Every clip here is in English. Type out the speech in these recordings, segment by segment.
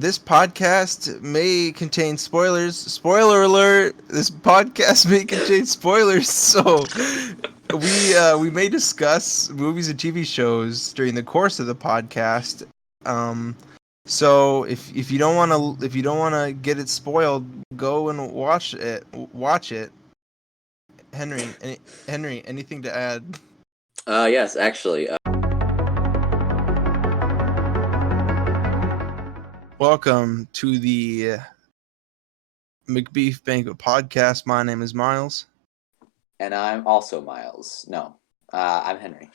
This podcast may contain spoilers. Spoiler alert! This podcast may contain spoilers, so we may discuss movies and TV shows during the course of the podcast. Um, so if you don't want to get it spoiled, go and watch it. Watch it. Henry, anything to add? Yes, actually. Welcome to the Macbeef-Banquet podcast. My name is Miles. And I'm also Miles. No, I'm Henry.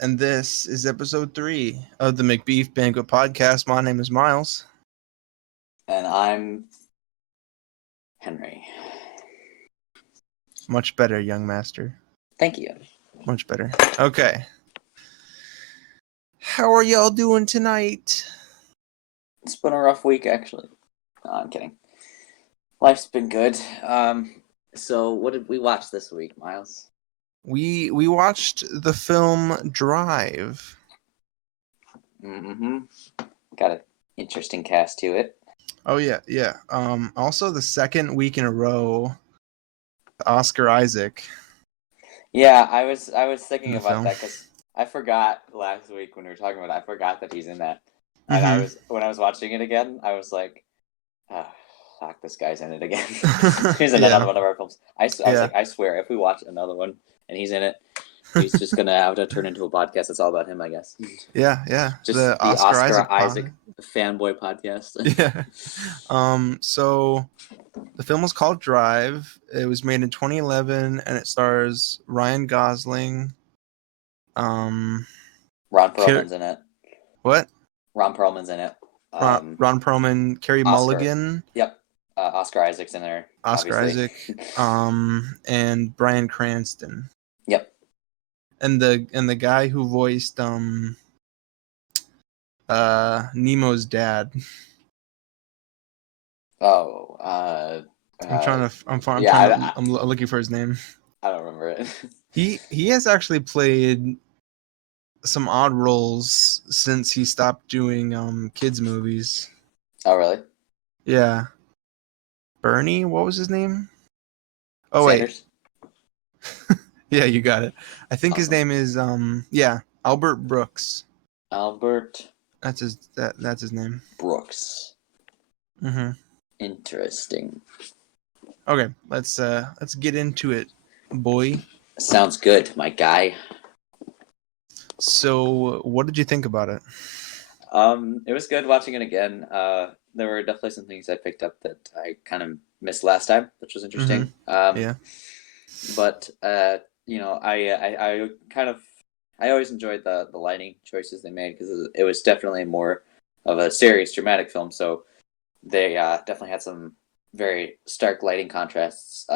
And this is episode 3 of the Macbeef-Banquet podcast. My name is Miles. And I'm Henry. Much better, young master. Thank you. Much better. Okay. How are y'all doing tonight? It's been a rough week, actually. No, I'm kidding. Life's been good. So what did we watch this week, Miles? We watched the film Drive. Mm-hmm. Got an interesting cast to it. Oh yeah. Also the second week in a row, Oscar Isaac. Yeah, I was thinking the about film. that because I forgot last week when we were talking about it. I forgot that he's in that. And when I was watching it again, I was like, oh, fuck, this guy's in it again. He's in another one of our films. I was like, I swear, if we watch another one and he's in it, he's just going to have to turn into a podcast that's all about him, I guess. Yeah. Just the Oscar Isaac fanboy podcast. Yeah. So the film was called Drive. It was made in 2011 and it stars Ryan Gosling. Ron Perlman's in it. What? Ron Perlman's in it. Ron Perlman, Carey Mulligan. Yep. Oscar Isaac's in there. Oscar obviously. Isaac. And Bryan Cranston. Yep. And the guy who voiced Nemo's dad. Oh. I'm looking for his name. I don't remember it. He has actually played some odd roles since he stopped doing kids movies. Oh, really? Yeah. Bernie, what was his name? Oh, Sanders? Wait. Yeah, you got it. I think his name is Albert Brooks. Albert. That's his name. Brooks. Mm-hmm. Interesting. Okay, let's get into it, boy. Sounds good, my guy. So, what did you think about it? It was good watching it again. There were definitely some things I picked up that I kind of missed last time, which was interesting. Yeah. But I always enjoyed the lighting choices they made because it was definitely more of a serious, dramatic film. So they definitely had some very stark lighting contrasts.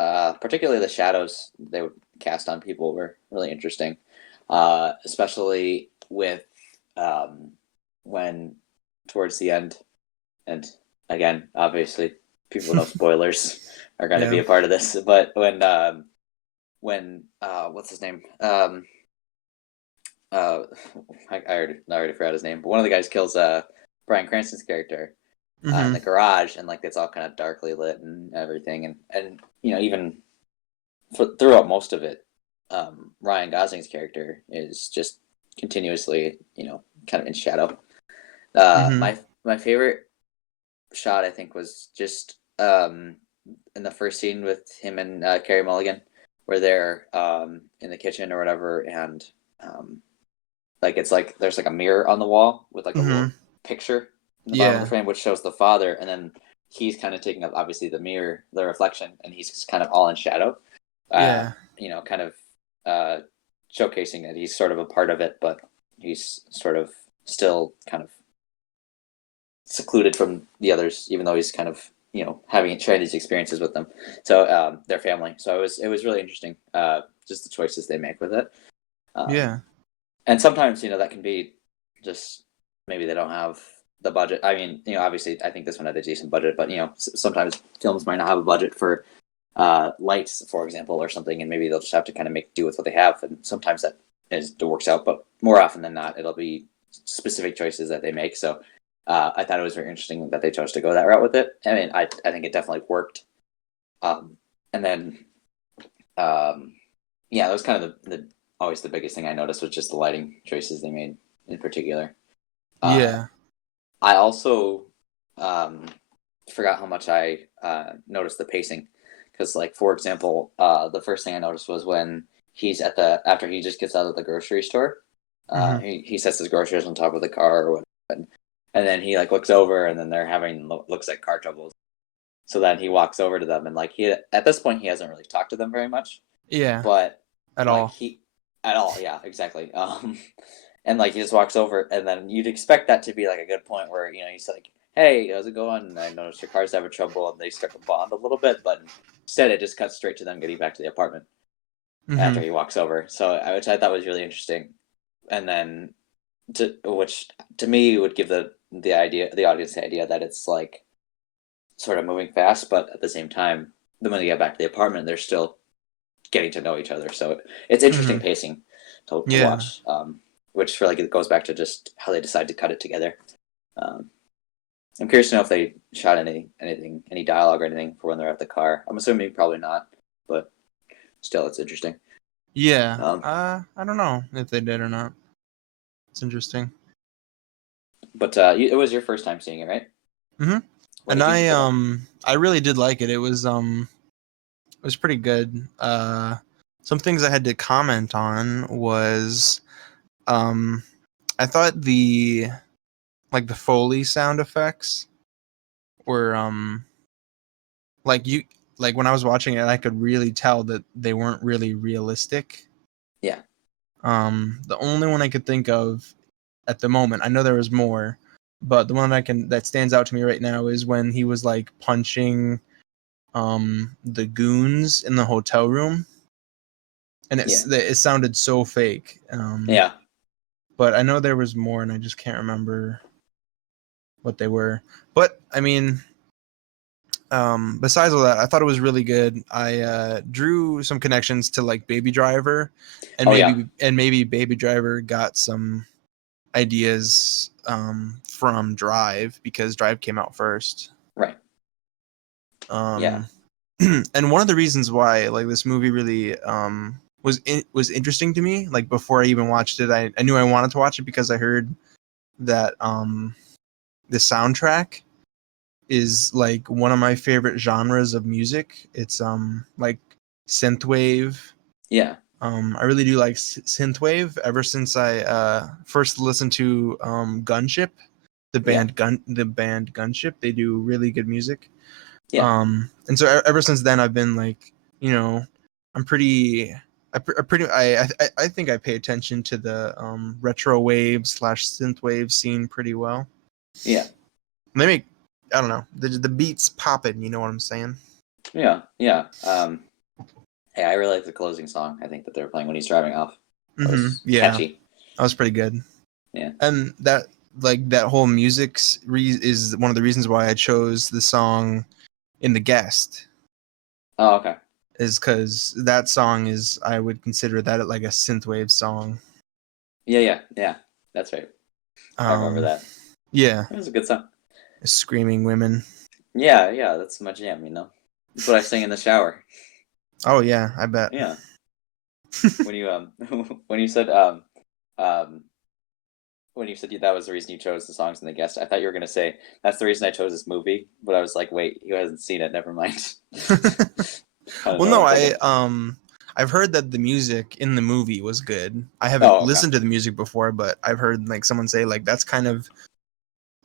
Particularly the shadows they would cast on people were really interesting. Especially with when towards the end, and again, obviously, people know spoilers are going to be a part of this. But when what's his name? I already forgot his name. But one of the guys kills Bryan Cranston's character in the garage, and like it's all kind of darkly lit and everything, and even throughout most of it. Ryan Gosling's character is just continuously, kind of in shadow. My favorite shot, I think, was just in the first scene with him and Carey Mulligan, where they're in the kitchen or whatever, and it's like there's like a mirror on the wall with like a little picture in the bottom of the frame, which shows the father, and then he's kind of taking up obviously the mirror, the reflection, and he's just kind of all in shadow. Kind of showcasing that he's sort of a part of it, but he's sort of still kind of secluded from the others, even though he's kind of sharing these experiences with them. So their family. So it was really interesting. Just the choices they make with it. And sometimes that can be just maybe they don't have the budget. I mean, obviously, I think this one had a decent budget, but sometimes films might not have a budget for lights, for example, or something, and maybe they'll just have to kind of make do with what they have. And sometimes that works out, but more often than not, it'll be specific choices that they make. So I thought it was very interesting that they chose to go that route with it. I mean, I think it definitely worked. And then, yeah, that was kind of the always the biggest thing I noticed was just the lighting choices they made in particular. Uh, Yeah. I also forgot how much I noticed the pacing because, like, for example, the first thing I noticed was when he's at the after he just gets out of the grocery store, Hmm. he sets his groceries on top of the car or whatever, and then he like looks over and then they're having looks at car troubles. So then he walks over to them and like he at this point he hasn't really talked to them very much, Yeah. but At like all. he at all, yeah, exactly. And like he just walks over, and then you'd expect that to be like a good point where he's like, "Hey, how's it going? I noticed your car's having trouble," and they start to bond a little bit. But instead, it just cuts straight to them getting back to the apartment Hmm. after he walks over. So, which I thought was really interesting, and then which to me would give the audience the idea that it's like sort of moving fast, but at the same time, then when they get back to the apartment, they're still getting to know each other. So it's interesting Hmm. pacing to Yeah. watch, which for like it goes back to just how they decide to cut it together. Um, I'm curious to know if they shot any dialogue or anything for when they're at the car. I'm assuming probably not, but still, it's interesting. Yeah. Um, I don't know if they did or not. It's interesting. but it was your first time seeing it, right? Hmm. What And did you think of it? I really did like it. It was pretty good. Some things I had to comment on was um I thought the Foley sound effects were like you like when I was watching it I could really tell that they weren't really realistic. Yeah, The only one I could think of at the moment, I know there was more, but the one that stands out to me right now is when he was like punching the goons in the hotel room, and yeah, it sounded so fake. yeah, But I know there was more, and I just can't remember what they were. But I mean, besides all that, I thought it was really good. I drew some connections to like Baby Driver, and oh yeah, maybe Baby Driver got some ideas from Drive because Drive came out first. right, yeah, Um, and one of the reasons why like this movie really was interesting to me, like before I even watched it, I knew I wanted to watch it because I heard that the soundtrack is like one of my favorite genres of music. It's like synthwave. yeah, I really do like synthwave. Ever since I first listened to Gunship, yeah, the band Gunship, they do really good music. yeah, And so ever since then, I've been like, you know, I'm pretty. I think I pay attention to the retro wave / synth wave scene pretty well. yeah, They make, I don't know, the beats popping. You know what I'm saying? yeah, yeah. Hey, I really like the closing song. I think that they were playing when he's driving off. That Mm-hmm. was Yeah, catchy. that was pretty good. Yeah. And that whole is one of the reasons why I chose the song in The Guest, Oh, okay. is because that song is, I would consider that like a synthwave song. Yeah, yeah, yeah. That's right. I remember Um, that. yeah, It was a good song. screaming women. Yeah, yeah. That's my jam. That's what I sing in the shower. Oh yeah, I bet. Yeah. When you when you said um when you said that was the reason you chose the songs in the guest, I thought you were gonna say that's the reason I chose this movie, but I was like, wait, you hasn't seen it. Never mind. I don't Well, know what no, I'm thinking. I've heard that the music in the movie was good. I haven't Oh, okay. listened to the music before, but I've heard like someone say like that's kind of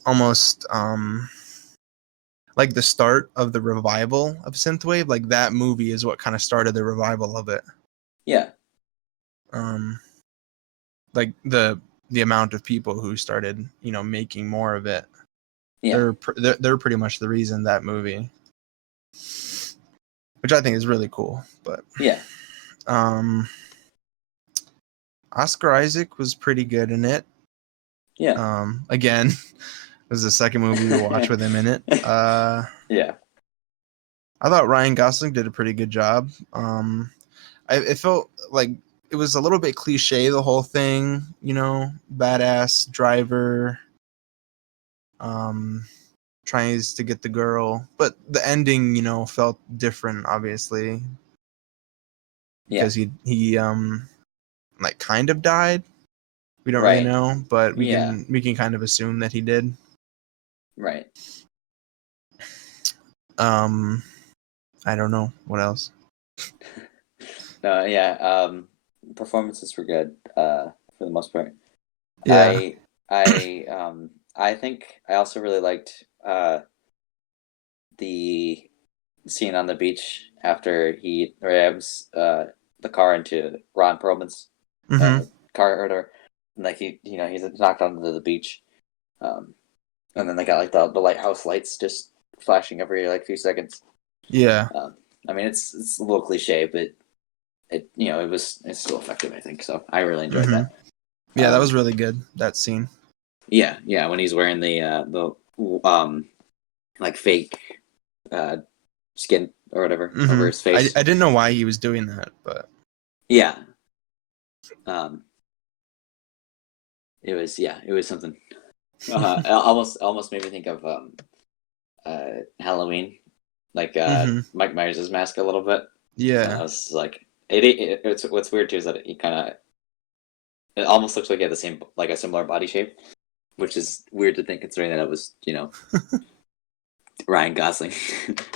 almost like the start of the revival of synthwave. Like that movie is what kind of started the revival of it. Yeah, Um, like the amount of people who started, making more of it. yeah, They're pretty much the reason that movie, which I think is really cool. But yeah, um, Oscar Isaac was pretty good in it. yeah. Again, it was the second movie we watched with him in it. Yeah, I thought Ryan Gosling did a pretty good job. It felt like it was a little bit cliche, the whole thing, badass driver, tries to get the girl, but the ending, felt different, obviously, Yeah. because he like kind of died. We don't really Right. know, but we Yeah. can kind of assume that he did. Right. I don't know what else. No. Yeah. Performances were good. For the most part. Yeah. I think I also really liked the scene on the beach after he rams the car into Ron Perlman's Mm-hmm. car, or whatever. And like he's knocked onto the beach, um, and then they got like the lighthouse lights just flashing every like few seconds. Yeah. I mean, it's a little cliche, but it's still effective, I think. So I really enjoyed Mm-hmm. that. Yeah, that was really good, that scene. Yeah, when he's wearing the like fake uh skin or whatever over Mm-hmm. his I face. didn't know why he was doing that, but Yeah. It was something. Almost made me think of Halloween, like mm-hmm. Mike Myers' mask a little bit. I Yeah. was like, it's what's weird too is that it almost looks like he had the same, like a similar body shape, which is weird to think considering that it was Ryan Gosling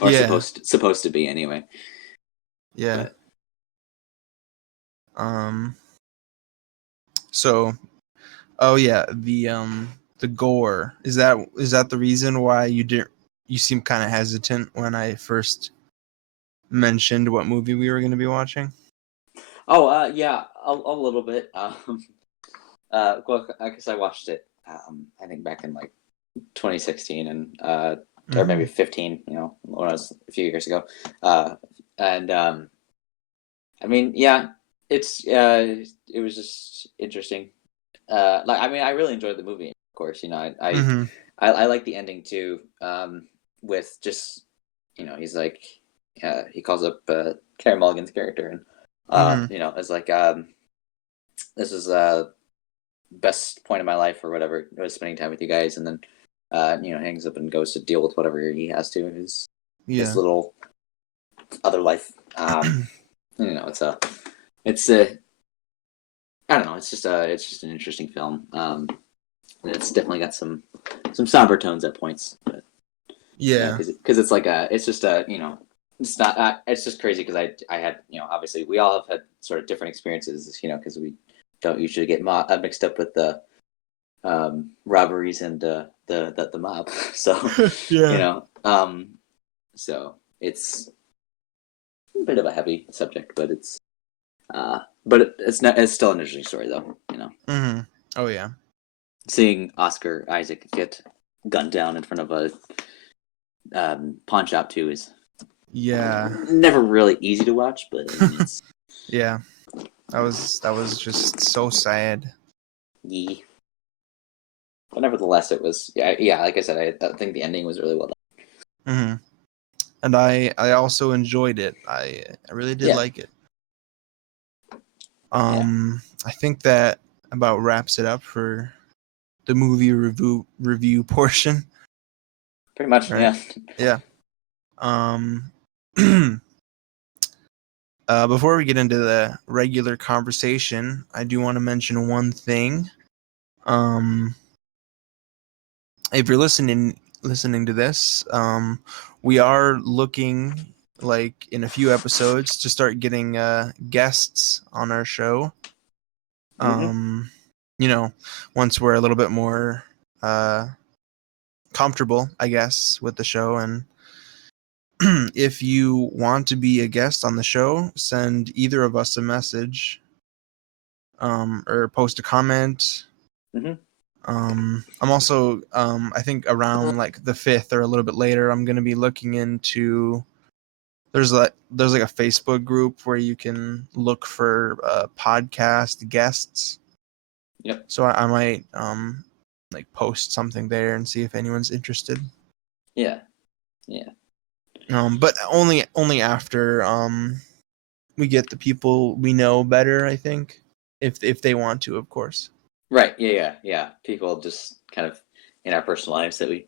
or Yeah. supposed to be anyway. Yeah. But So, oh yeah, the gore. Is that the reason why you seem kind of hesitant when I first mentioned what movie we were going to be watching? yeah, a little bit. Well, I guess I watched it. I think back in like 2016 and or maybe Mm-hmm. 15. When I was a few years ago. And I mean, yeah, it was just interesting. Like I mean, I really enjoyed the movie. Of course, Mm-hmm. I like the ending too. With just he's like he calls up Carey Mulligan's character and Mm-hmm. it's like this is best point of my life or whatever. I was spending time with you guys, and then hangs up and goes to deal with whatever he has to his Yeah. little other life. It's a I don't know. It's just an interesting film. It's definitely got some somber tones at points, but Yeah. because it's like it's just it's not it's just crazy because I had obviously we all have had sort of different experiences because we don't usually get mixed up with the robberies and the mob. So you Yeah. know, so it's a bit of a heavy subject, but it's not. It's still an interesting story, though. Mm-hmm. Oh yeah. Seeing Oscar Isaac get gunned down in front of a pawn shop too is Yeah. never really easy to watch, but I mean, it's Yeah. That was just so sad. yee. But nevertheless, it was yeah. Like I said, I think the ending was really well done. Mm-hmm. And I also enjoyed it. I really did Yeah, like it. yeah, I think that about wraps it up for the movie review portion, pretty much. right? Yeah. Yeah. Um before we get into the regular conversation, I do want to mention one thing. Um if you're listening to this, we are looking like in a few episodes to start getting guests on our show. Hmm. Um once we're a little bit more uh comfortable, I guess, with the show. And if you want to be a guest on the show, send either of us a message, or post a comment. Hmm. I'm also, I think around like the 5th or a little bit later, I'm going to be looking into. There's like a Facebook group where you can look for podcast guests. Yep. So I might like post something there and see if anyone's interested. Yeah. Yeah. But only after we get the people we know better, I think, if they want to, of course. Right. Yeah. Yeah. Yeah. People just kind of in our personal lives that we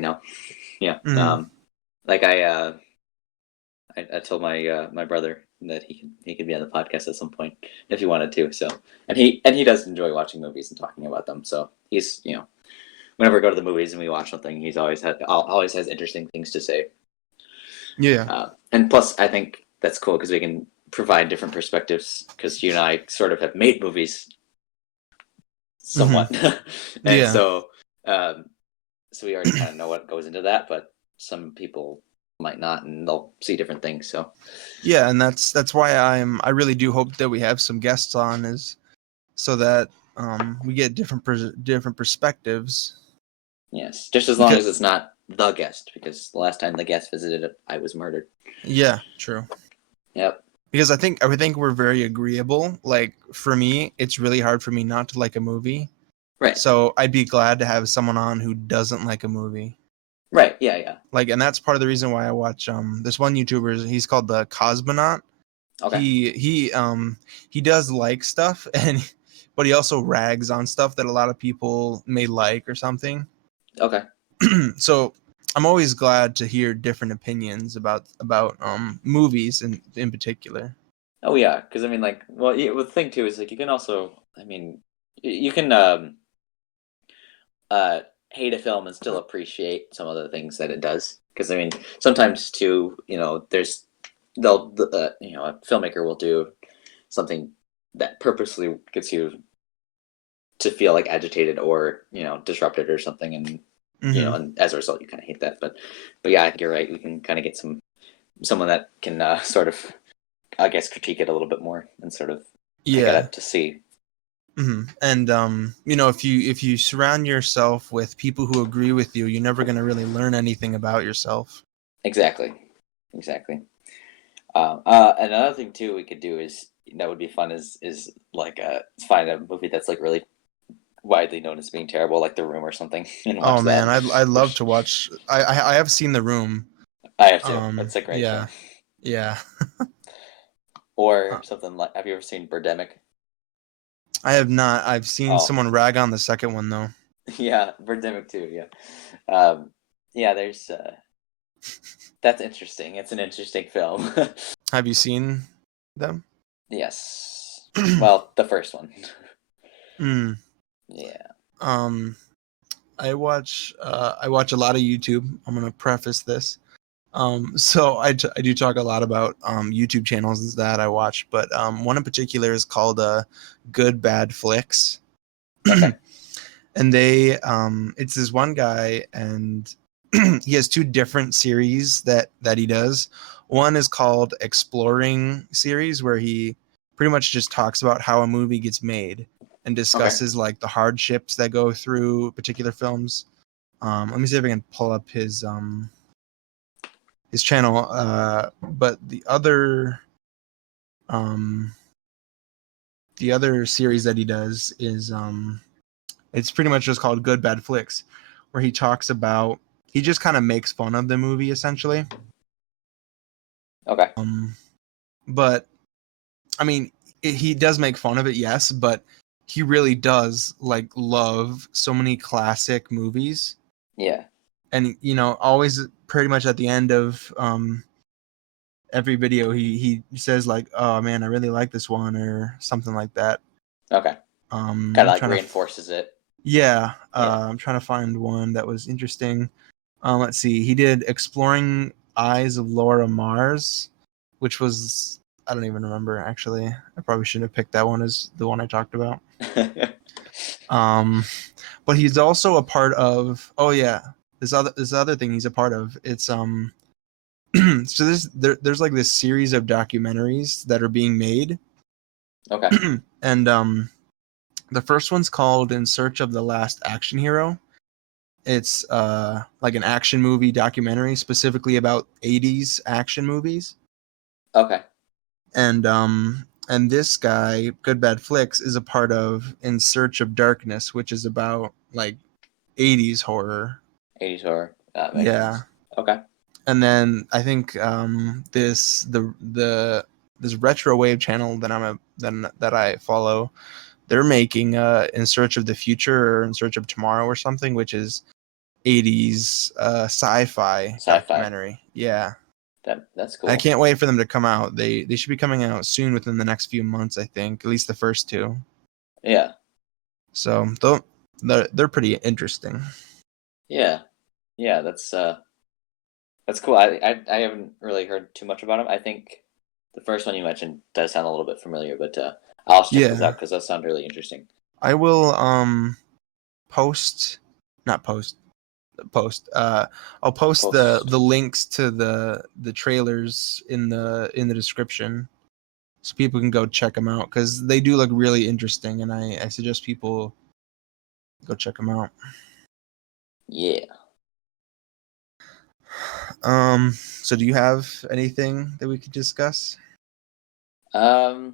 know. Yeah. Mm. Like I told my brother that he could be on the podcast at some point if he wanted to. So and he does enjoy watching movies and talking about them. So he's whenever we go to the movies and we watch something, he's always has interesting things to say. Yeah. And plus, I think that's cool because we can provide different perspectives because you and I sort of have made movies somewhat, and Yeah. so we already kind of know what goes into that, but some people might not, and they'll see different things. So Yeah, and that's why I really do hope that we have some guests on, is so that we get different perspectives. yes, just as long Because as it's not the guest, because the last time the guest visited, I was murdered. yeah, true. Yep. Because I think we're very agreeable. Like for me, it's really hard for me not to like a movie. Right. So I'd be glad to have someone on who doesn't like a movie. Right. Yeah. Yeah. Like, and that's part of the reason why I watch this one YouTuber. He's called the Cosmonaut. Okay. He does like stuff, and but he also rags on stuff that a lot of people may like or something. Okay. So I'm always glad to hear different opinions about movies in particular. Oh yeah, because I mean, like, well, the thing too is like you can also, I mean, you can uh hate a film and still appreciate some of the things that it does. Because I mean, sometimes too, a filmmaker will do something that purposely gets you to feel like agitated or disrupted or something, and Mm-hmm. and as a result, you kind of hate that. But yeah, I think you're right. We can kind of get someone that can sort of, I guess, critique it a little bit more and sort of pick it Yeah. up to see. Mm-hmm. And if you surround yourself with people who agree with you, you're never going to really learn anything about yourself. Exactly. Another thing too we could do is that would be fun is like find a movie that's like really widely known as being terrible, like The Room or something, and Oh watch man, that. I'd love to watch. I have seen The Room. I have to. It's a great show. Yeah, yeah. Or something like, have you ever seen Birdemic? I have not. I've seen Oh, someone rag on the second one though. yeah, Birdemic too. Yeah, yeah. There's that's interesting. It's an interesting film. Have you seen them? Yes. Well, the first one. Mm. Yeah. I watch a lot of YouTube. I'm gonna preface this. So I do talk a lot about YouTube channels that I watch, but one in particular is called Good Bad Flicks. Okay. And it's this one guy, and he has two different series that he does. One is called Exploring series, where he pretty much just talks about how a movie gets made and Okay. discusses like the hardships that go through particular films. Let me see if I can pull up his channel. But um, the other series that he does is it's pretty much just called Good Bad Flicks, where he just kind of makes fun of the movie essentially. Okay. But I mean, he does make fun of it, yes, but he really does like love so many classic movies, Yeah. and always pretty much at the end of every video he says like, "Oh man, I really like this one," or something like that. Okay. Kind I'm of like trying to reinforces it. Yeah, Yeah. I'm trying to find one that was interesting. Let's see. He did Exploring Eyes of Laura Mars, which was, I don't even remember actually. I probably shouldn't have picked that one as the one I talked about. Um, but he's also a part of. Oh yeah, this other thing he's a part of. It's so there's like this series of documentaries that are being made, Okay. and the first one's called In Search of the Last Action Hero. It's like an action movie documentary specifically about 80s action movies. Okay. And this guy, Good Bad Flicks, is a part of In Search of Darkness, which is about like 80s horror. 80s horror. That makes Yeah. sense. Okay. And then I think this retro wave channel that that I follow, they're making In Search of the Future or In Search of Tomorrow or something, which is 80s sci-fi documentary. Yeah. That's cool. I can't wait for them to come out. They should be coming out soon within the next few months, I think. At least the first two. Yeah. So they're pretty interesting. Yeah. Yeah, that's cool. I haven't really heard too much about them. I think the first one you mentioned does sound a little bit familiar, but I'll check those out because those sound really interesting. I will post not post post I'll post the links to the trailers in the description so people can go check them out because they do look really interesting, and I suggest people go check them out. Yeah. So do you have anything that we could discuss? No.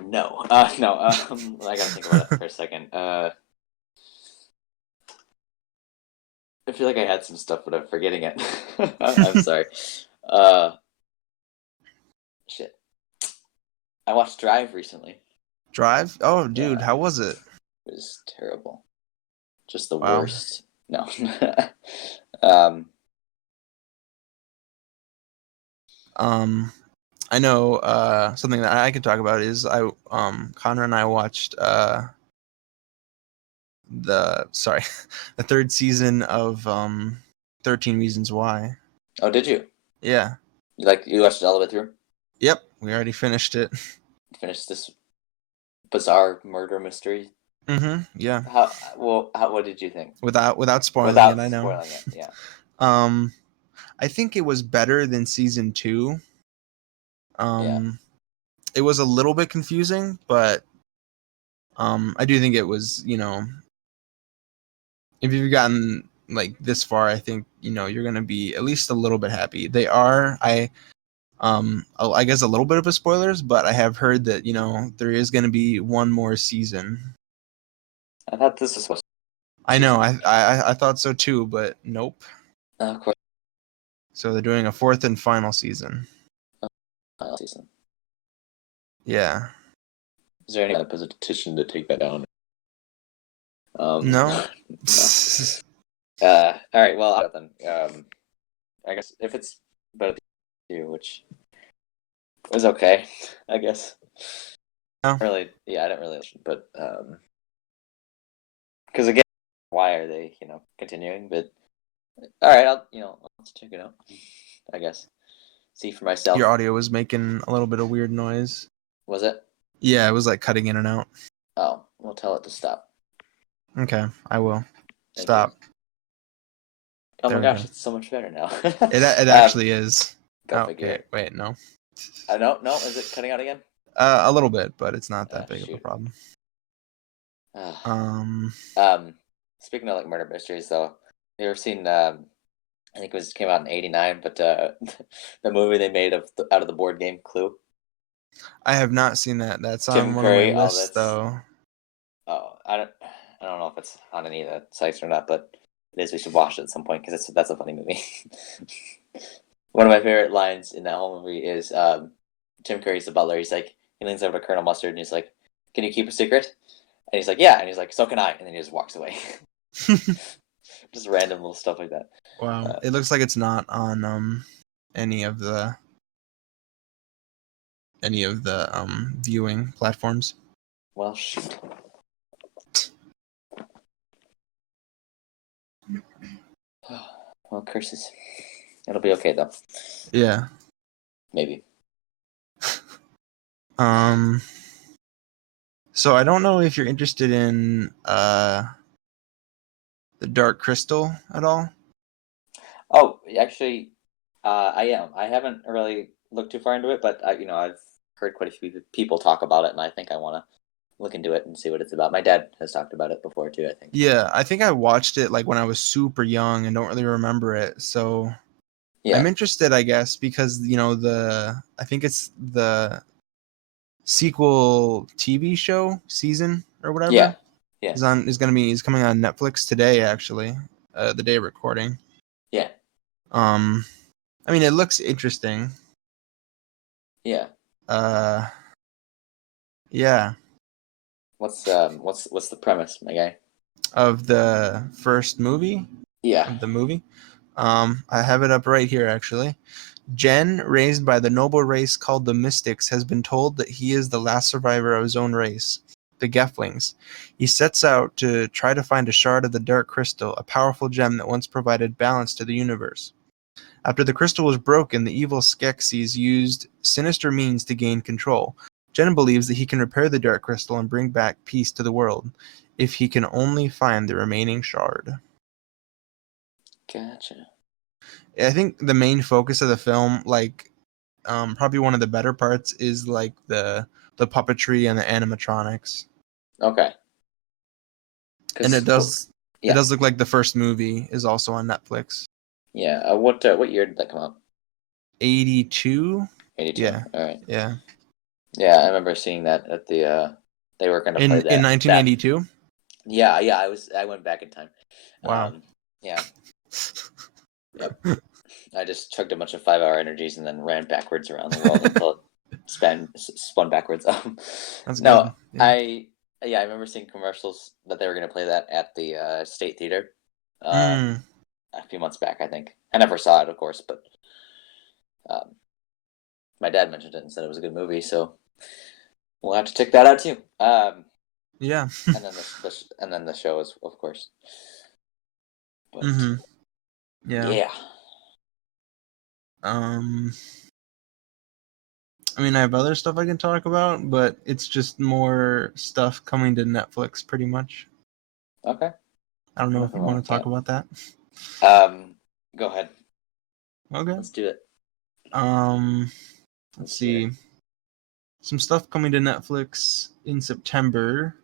No. I gotta think about it for a second. I feel like I had some stuff, but I'm forgetting it. I'm sorry. Shit. I watched Drive recently. Drive? Oh, dude, Yeah. how was it? It was terrible. Just the Wow. worst. No. um. I know something that I could talk about is Connor and I watched the third season of 13 Reasons Why. Oh, did you? Yeah. You watched it all the way through? Yep, we already finished it. Finished this bizarre murder mystery. Yeah. What did you think? Without spoiling it, I know. Spoiling it, yeah. I think it was better than season 2. Yeah. It was a little bit confusing, but I do think it was, if you've gotten like this far, I think, you're going to be at least a little bit happy. I guess a little bit of a spoilers, but I have heard that, there is going to be one more season. I thought this was supposed to I know, I thought so too, but nope. of course. So they're doing a fourth and final season. Final season. Yeah. Is there any kind of petition to take that down? No. No. All right. Well, then, I guess if it's better than you, which was okay, I guess. No. Really, yeah, I didn't really listen, but because again, why are they, continuing? But all right, I'll check it out. I guess see for myself. Your audio was making a little bit of weird noise. Was it? Yeah, it was like cutting in and out. Oh, we'll tell it to stop. Okay, I will. Thank Stop. you. Oh there my gosh, it's so much better now. It actually is. Go figure. Okay, wait, no. No, is it cutting out again? A little bit, but it's not that big of a problem. Speaking of like murder mysteries, though, you ever seen? I think it came out in '89, but the movie they made out of the board game Clue. I have not seen that. That's on Tim one Curry, of my lists, though. Oh, I don't know if it's on any of the sites or not, but it is. We should watch it at some point because that's a funny movie. One of my favorite lines in that whole movie is Tim Curry's the butler. He leans over to Colonel Mustard and he's like, "Can you keep a secret?" And he's like, "Yeah." And he's like, "So can I." And then he just walks away. Just random little stuff like that. Wow, it looks like it's not on any of the viewing platforms. Well, shoot. Well, curses. It'll be okay though. Yeah. Maybe. So I don't know if you're interested in the Dark Crystal at all. Oh, actually, I am. I haven't really looked too far into it, but I've heard quite a few people talk about it, and I think I want to look into it and see what it's about. My dad has talked about it before too, I think. Yeah, I think I watched it like when I was super young and don't really remember it. So yeah. I'm interested, I guess, because I think it's the sequel TV show season or whatever. Yeah. Is coming on Netflix today, actually. The day of recording. Yeah. I mean, it looks interesting. Yeah. Yeah. What's the premise, my guy? Of the first movie? Yeah. Of the movie? I have it up right here, actually. Jen, raised by the noble race called the Mystics, has been told that he is the last survivor of his own race, the Geflings. He sets out to try to find a shard of the Dark Crystal, a powerful gem that once provided balance to the universe. After the crystal was broken, the evil Skeksis used sinister means to gain control. Jen believes that he can repair the Dark Crystal and bring back peace to the world, if he can only find the remaining shard. Gotcha. I think the main focus of the film, like, probably one of the better parts is like the puppetry and the animatronics, Okay. and it Cause yeah, does look like the first movie is also on Netflix. yeah. What year did that come out? 82. 82. Yeah, All right. yeah. Yeah, I remember seeing that at the. They were going to play In that. 1982. Yeah, yeah. I went back in time. Wow. Yeah. Yep. I just chugged a bunch of 5-hour energies and then ran backwards around the world until it spun backwards. That's No, good. Yeah. I remember seeing commercials that they were going to play that at the State Theater Mm, a few months back. I think I never saw it, of course, but um, my dad mentioned it and said it was a good movie, so we'll have to check that out too. yeah. And then and then the show is, of course. But Mm-hmm. Yeah. yeah, Um. I mean, I have other stuff I can talk about, but it's just more stuff coming to Netflix, pretty much. okay, I don't know if nothing you wrong want with to talk that. about that. Go ahead, Okay. let's do it. Um. Let's Let's hear it. see. Some stuff coming to Netflix in September.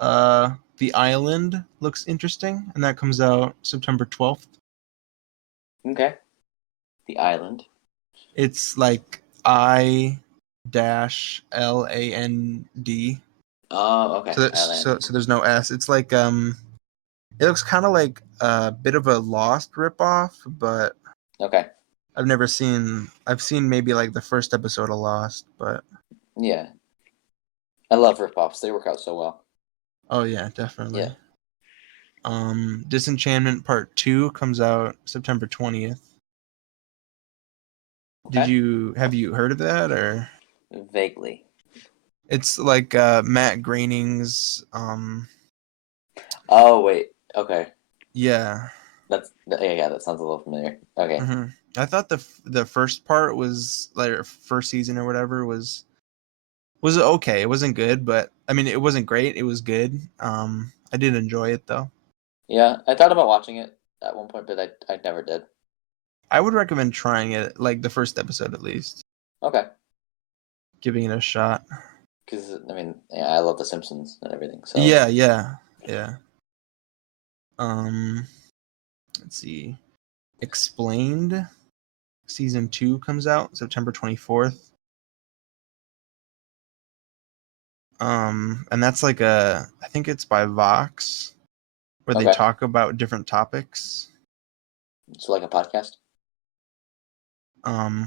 The Island looks interesting, and that comes out September 12th. Okay, The Island. It's like I-LAND. Oh, okay, Island. So there's no S. It's like it looks kind of like a bit of a Lost ripoff, but Okay, I've seen maybe like the first episode of Lost, but yeah, I love rip-offs. They work out so well. oh yeah, Yeah. definitely. Disenchantment Part 2 comes out September 20th. Okay. Have you heard of that, or Vaguely. it's like Matt Groening's Oh wait. Okay. yeah. Yeah. That sounds a little familiar. Okay. Hmm. I thought the first part was like first season or whatever was okay. It wasn't good, but I mean it wasn't great. It was good. I did enjoy it though. Yeah, I thought about watching it at one point, but I never did. I would recommend trying it, like the first episode at least, Okay. giving it a shot. Because I mean, yeah, I love The Simpsons and everything. So Yeah, yeah, yeah. Um, let's see. Explained season 2 comes out September 24th. And that's like I think it's by Vox, where they okay. talk about different topics. So like a podcast.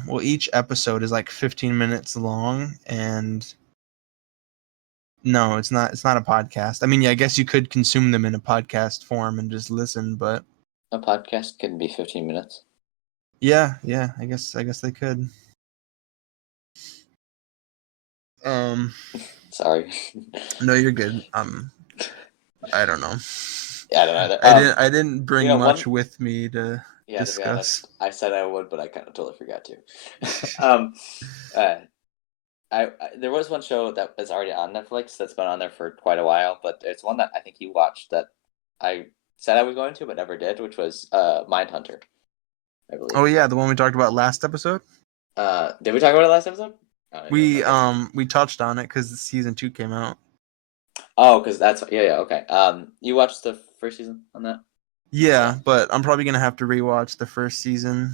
Well, each episode is like 15 minutes long, and no, it's not a podcast. I mean, yeah, I guess you could consume them in a podcast form and just listen, but A podcast can be 15 minutes. yeah, yeah, I guess they could. Um, Sorry. no, you're good. I don't know. Yeah, I don't know either. I didn't bring One. much with me to Yeah, to be discuss. honest, I said I would, but I kind of totally forgot to. um, uh, there was one show that is already on Netflix that's been on there for quite a while, but it's one that I think you watched that I said I was going to, but never did, which was Mindhunter, I believe. Oh yeah, the one we talked about last episode. Did we talk about it last episode? I don't even remember. We touched on it because season 2 came out. Oh, because that's yeah, okay. You watched the first season on that? Yeah. Yeah, but I'm probably gonna have to rewatch the first season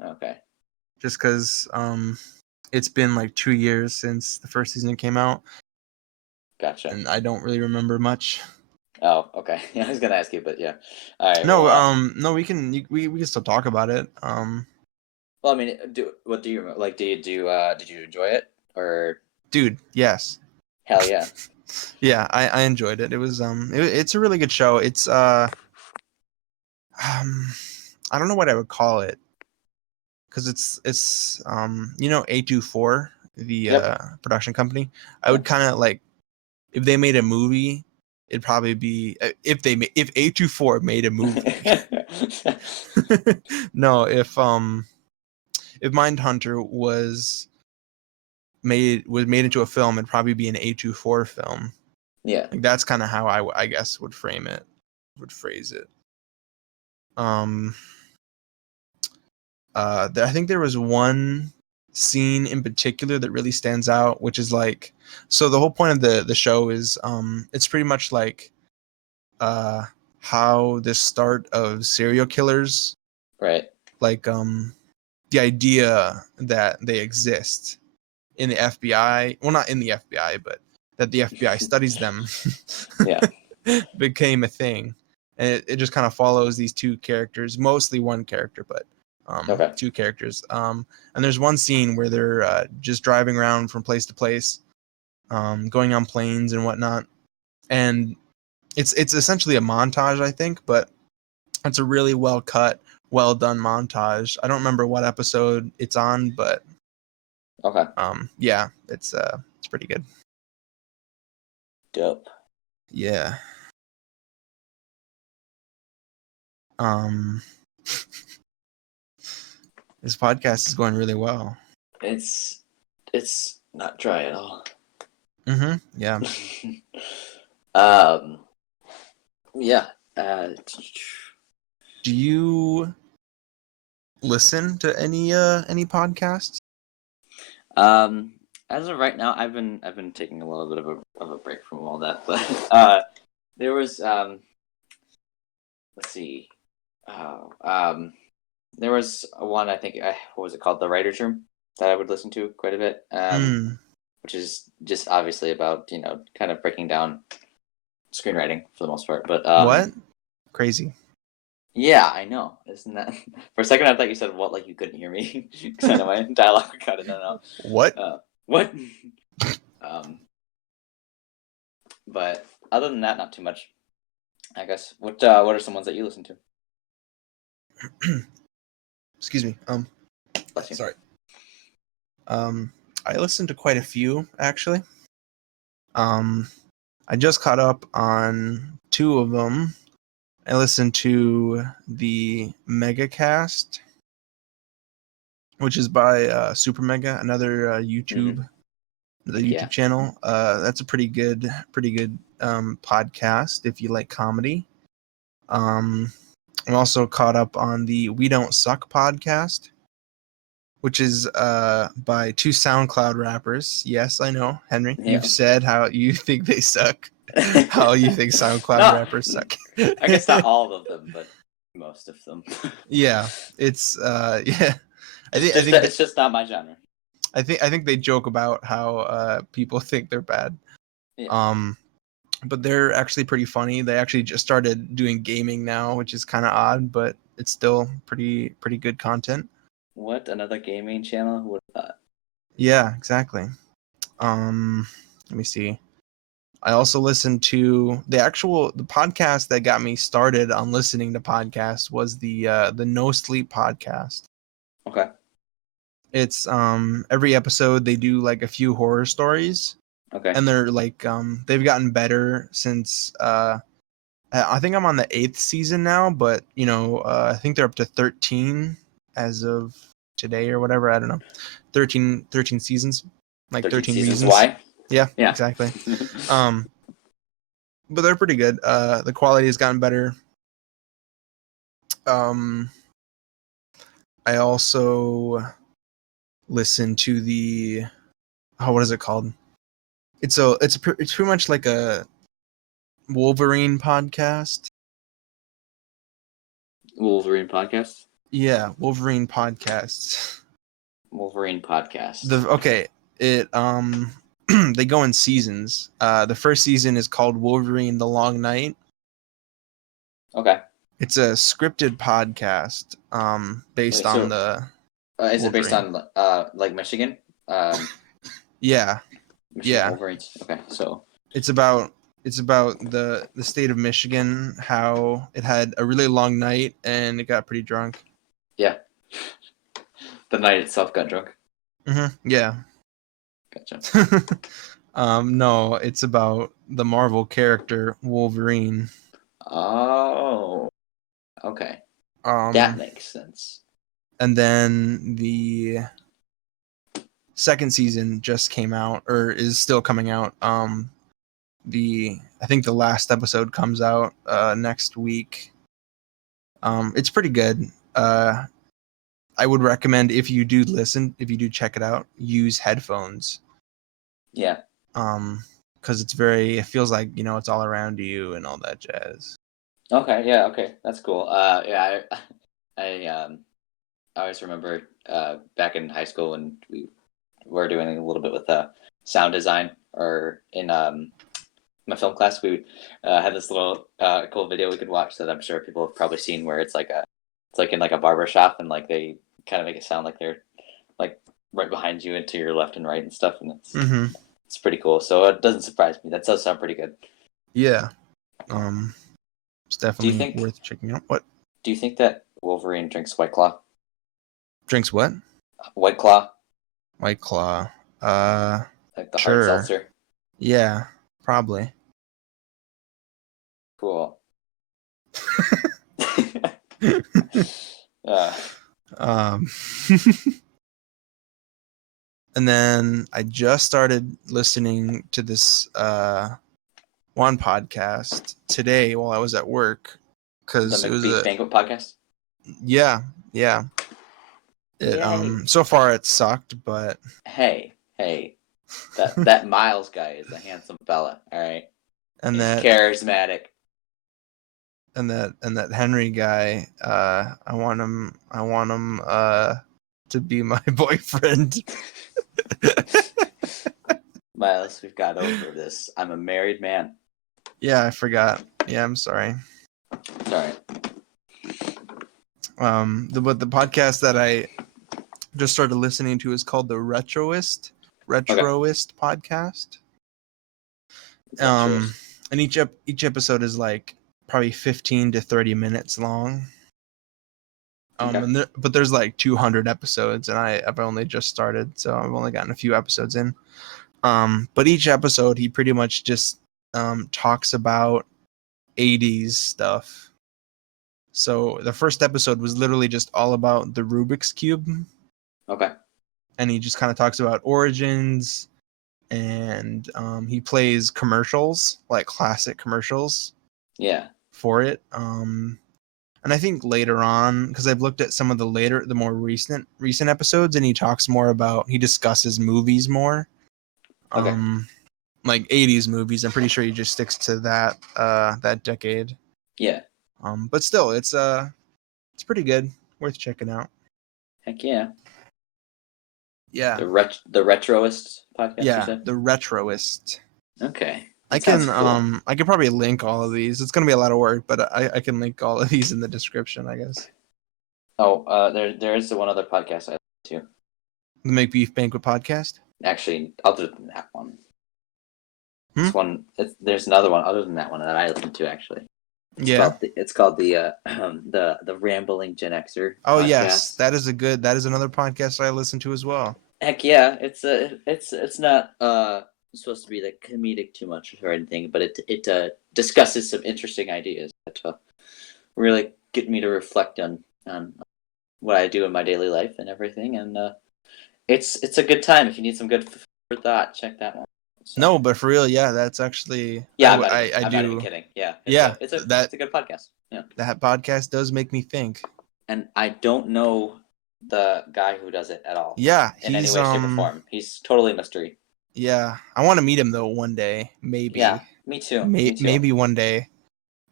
Okay. just because it's been like 2 years since the first season came out, Gotcha. and I don't really remember much. Oh, okay. I was gonna ask you, but yeah. All right. No, Well, no, we can still talk about it. well, I mean, what do you remember? Like, did you enjoy it or? Dude, yes. Hell yeah. Yeah, I enjoyed it. It was it's a really good show. It's I don't know what I would call it because it's A24, the Yep. production company. I would Yep. kind of like if they made a movie, it'd probably be if if A24 made a movie. No, if Mindhunter was made into a film, it'd probably be an A24 film. Yeah. Like that's kind of how I guess would phrase it. Um, I think there was one scene in particular that really stands out, which is like, so the whole point of the show is, it's pretty much like, how the start of serial killers, Right. like, the idea that they exist in the FBI, well, not in the FBI, but that the FBI studies them, Yeah. became a thing. And it just kind of follows these two characters, mostly one character, but Okay. two characters. And there's one scene where they're just driving around from place to place, going on planes and whatnot. And it's essentially a montage, I think, but it's a really well cut, well done montage. I don't remember what episode it's on, but Okay. yeah, it's pretty good. Dope. Yeah. Um, this podcast is going really well. It's not dry at all. Mm-hmm. Yeah. Yeah. Do you listen to any podcasts? As of right now, I've been taking a little bit of a break from all that, but there was let's see, there was one, I think, what was it called, The Writer's Room, that I would listen to quite a bit, which is just obviously about kind of breaking down screenwriting for the most part, but What? Crazy. yeah, I know. Isn't that for a second? I thought you said what, like you couldn't hear me because I know my dialogue got it. No. What? What? um, but other than that, not too much. I guess. What are some ones that you listen to? Excuse me. Bless you. Sorry. I listened to quite a few actually. I just caught up on two of them. I listened to the MegaCast, which is by Super Mega, another YouTube, the Yeah. YouTube channel. That's a pretty good podcast if you like comedy. I'm also caught up on the We Don't Suck podcast, which is by two SoundCloud rappers. Yes, I know, Henry. Yeah. You've said how you think they suck. How you think SoundCloud No, rappers suck. I guess not all of them, but most of them. Yeah, it's yeah. It's just not my genre. I think they joke about how people think they're bad. Yeah. But they're actually pretty funny. They actually just started doing gaming now, which is kind of odd, but it's still pretty good content. What, another gaming channel? Who would have thought? Yeah, exactly. Let me see. I also listened to the podcast that got me started on listening to podcasts was the No Sleep podcast. Okay. It's every episode they do like a few horror stories. Okay. And they're like they've gotten better since I think I'm on the 8th season now, but I think they're up to 13 as of today or whatever. I don't know. 13 seasons, like 13 seasons reasons. why? Yeah, Yeah. exactly. But they're pretty good. The quality has gotten better. I also listen to the what is it called? It's pretty much like a Wolverine podcast. Wolverine podcast. Yeah, Wolverine podcasts. Wolverine podcast. It they go in seasons. The first season is called Wolverine: The Long Night. Okay. It's a scripted podcast based on the is it based Wolverine. on like Michigan? Yeah. Michigan Yeah. Wolverines. Okay, so It's about the state of Michigan, how it had a really long night and it got pretty drunk. yeah, the night itself got drunk. Yeah. Gotcha. No, it's about the Marvel character Wolverine. Oh, okay, that makes sense. And then the second season just came out, or is still coming out. I think the last episode comes out next week. It's pretty good. I would recommend, if you do check it out, use headphones. Yeah. Because it feels like, it's all around you and all that jazz. Okay. Yeah. Okay. That's cool. Yeah. I always remember back in high school when we were doing a little bit with sound design, or in my film class, we had this little cool video we could watch that I'm sure people have probably seen, where it's like in like a barber shop, and like they kind of make it sound like they're like right behind you and to your left and right and stuff, and it's pretty cool. So it doesn't surprise me. That does sound pretty good. Yeah. It's definitely worth checking out. What? Do you think that Wolverine drinks White Claw? Drinks what? White Claw. White Claw. Like the hard seltzer. Yeah, probably. Cool. And then I just started listening to this one podcast today while I was at work, because it was a Macbeef-Banquet podcast. Yeah. So far it sucked, but hey, that Miles guy is a handsome fella. All right, and he's that charismatic. And that Henri guy, I want him to be my boyfriend. Miles, we've got over this. I'm a married man. Yeah, I forgot. Yeah, I'm sorry. It's all right. The podcast that I just started listening to is called the Retroist podcast. And each episode is like probably 15 to 30 minutes long. But there's like 200 episodes, and I've only just started, so I've only gotten a few episodes in. But each episode, he pretty much just talks about 80s stuff. So the first episode was literally just all about the Rubik's Cube. Okay. And he just kind of talks about origins, and he plays commercials, like classic commercials. Yeah. For it. And I think later on, because I've looked at some of the more recent episodes, and he discusses movies more. Okay. Like 80s movies. I'm pretty sure he just sticks to that decade. Yeah. But still, it's pretty good. Worth checking out. Heck yeah. Yeah. The Retroist podcast. Yeah, you said? the Retroist. Okay. I can probably link all of these. It's gonna be a lot of work, but I can link all of these in the description, I guess. Oh, there is one other podcast I listen to. The Macbeef-Banquet podcast. Actually, other than that one, there's another one other than that one that I listen to actually. It's called the Rambling Gen Xer. Oh podcast. Yes, that is another podcast I listen to as well. Heck yeah, it's not supposed to be like comedic too much or anything, but it discusses some interesting ideas that really get me to reflect on what I do in my daily life and everything, and it's a good time if you need some good thought. Check that one. So. No, but for real, yeah, that's actually I'm not even kidding. Yeah, it's a good podcast. Yeah, that podcast does make me think. And I don't know the guy who does it at all. Yeah, in any way, shape, or form. He's totally a mystery. Yeah, I want to meet him though one day, maybe. Yeah, me too. Maybe one day,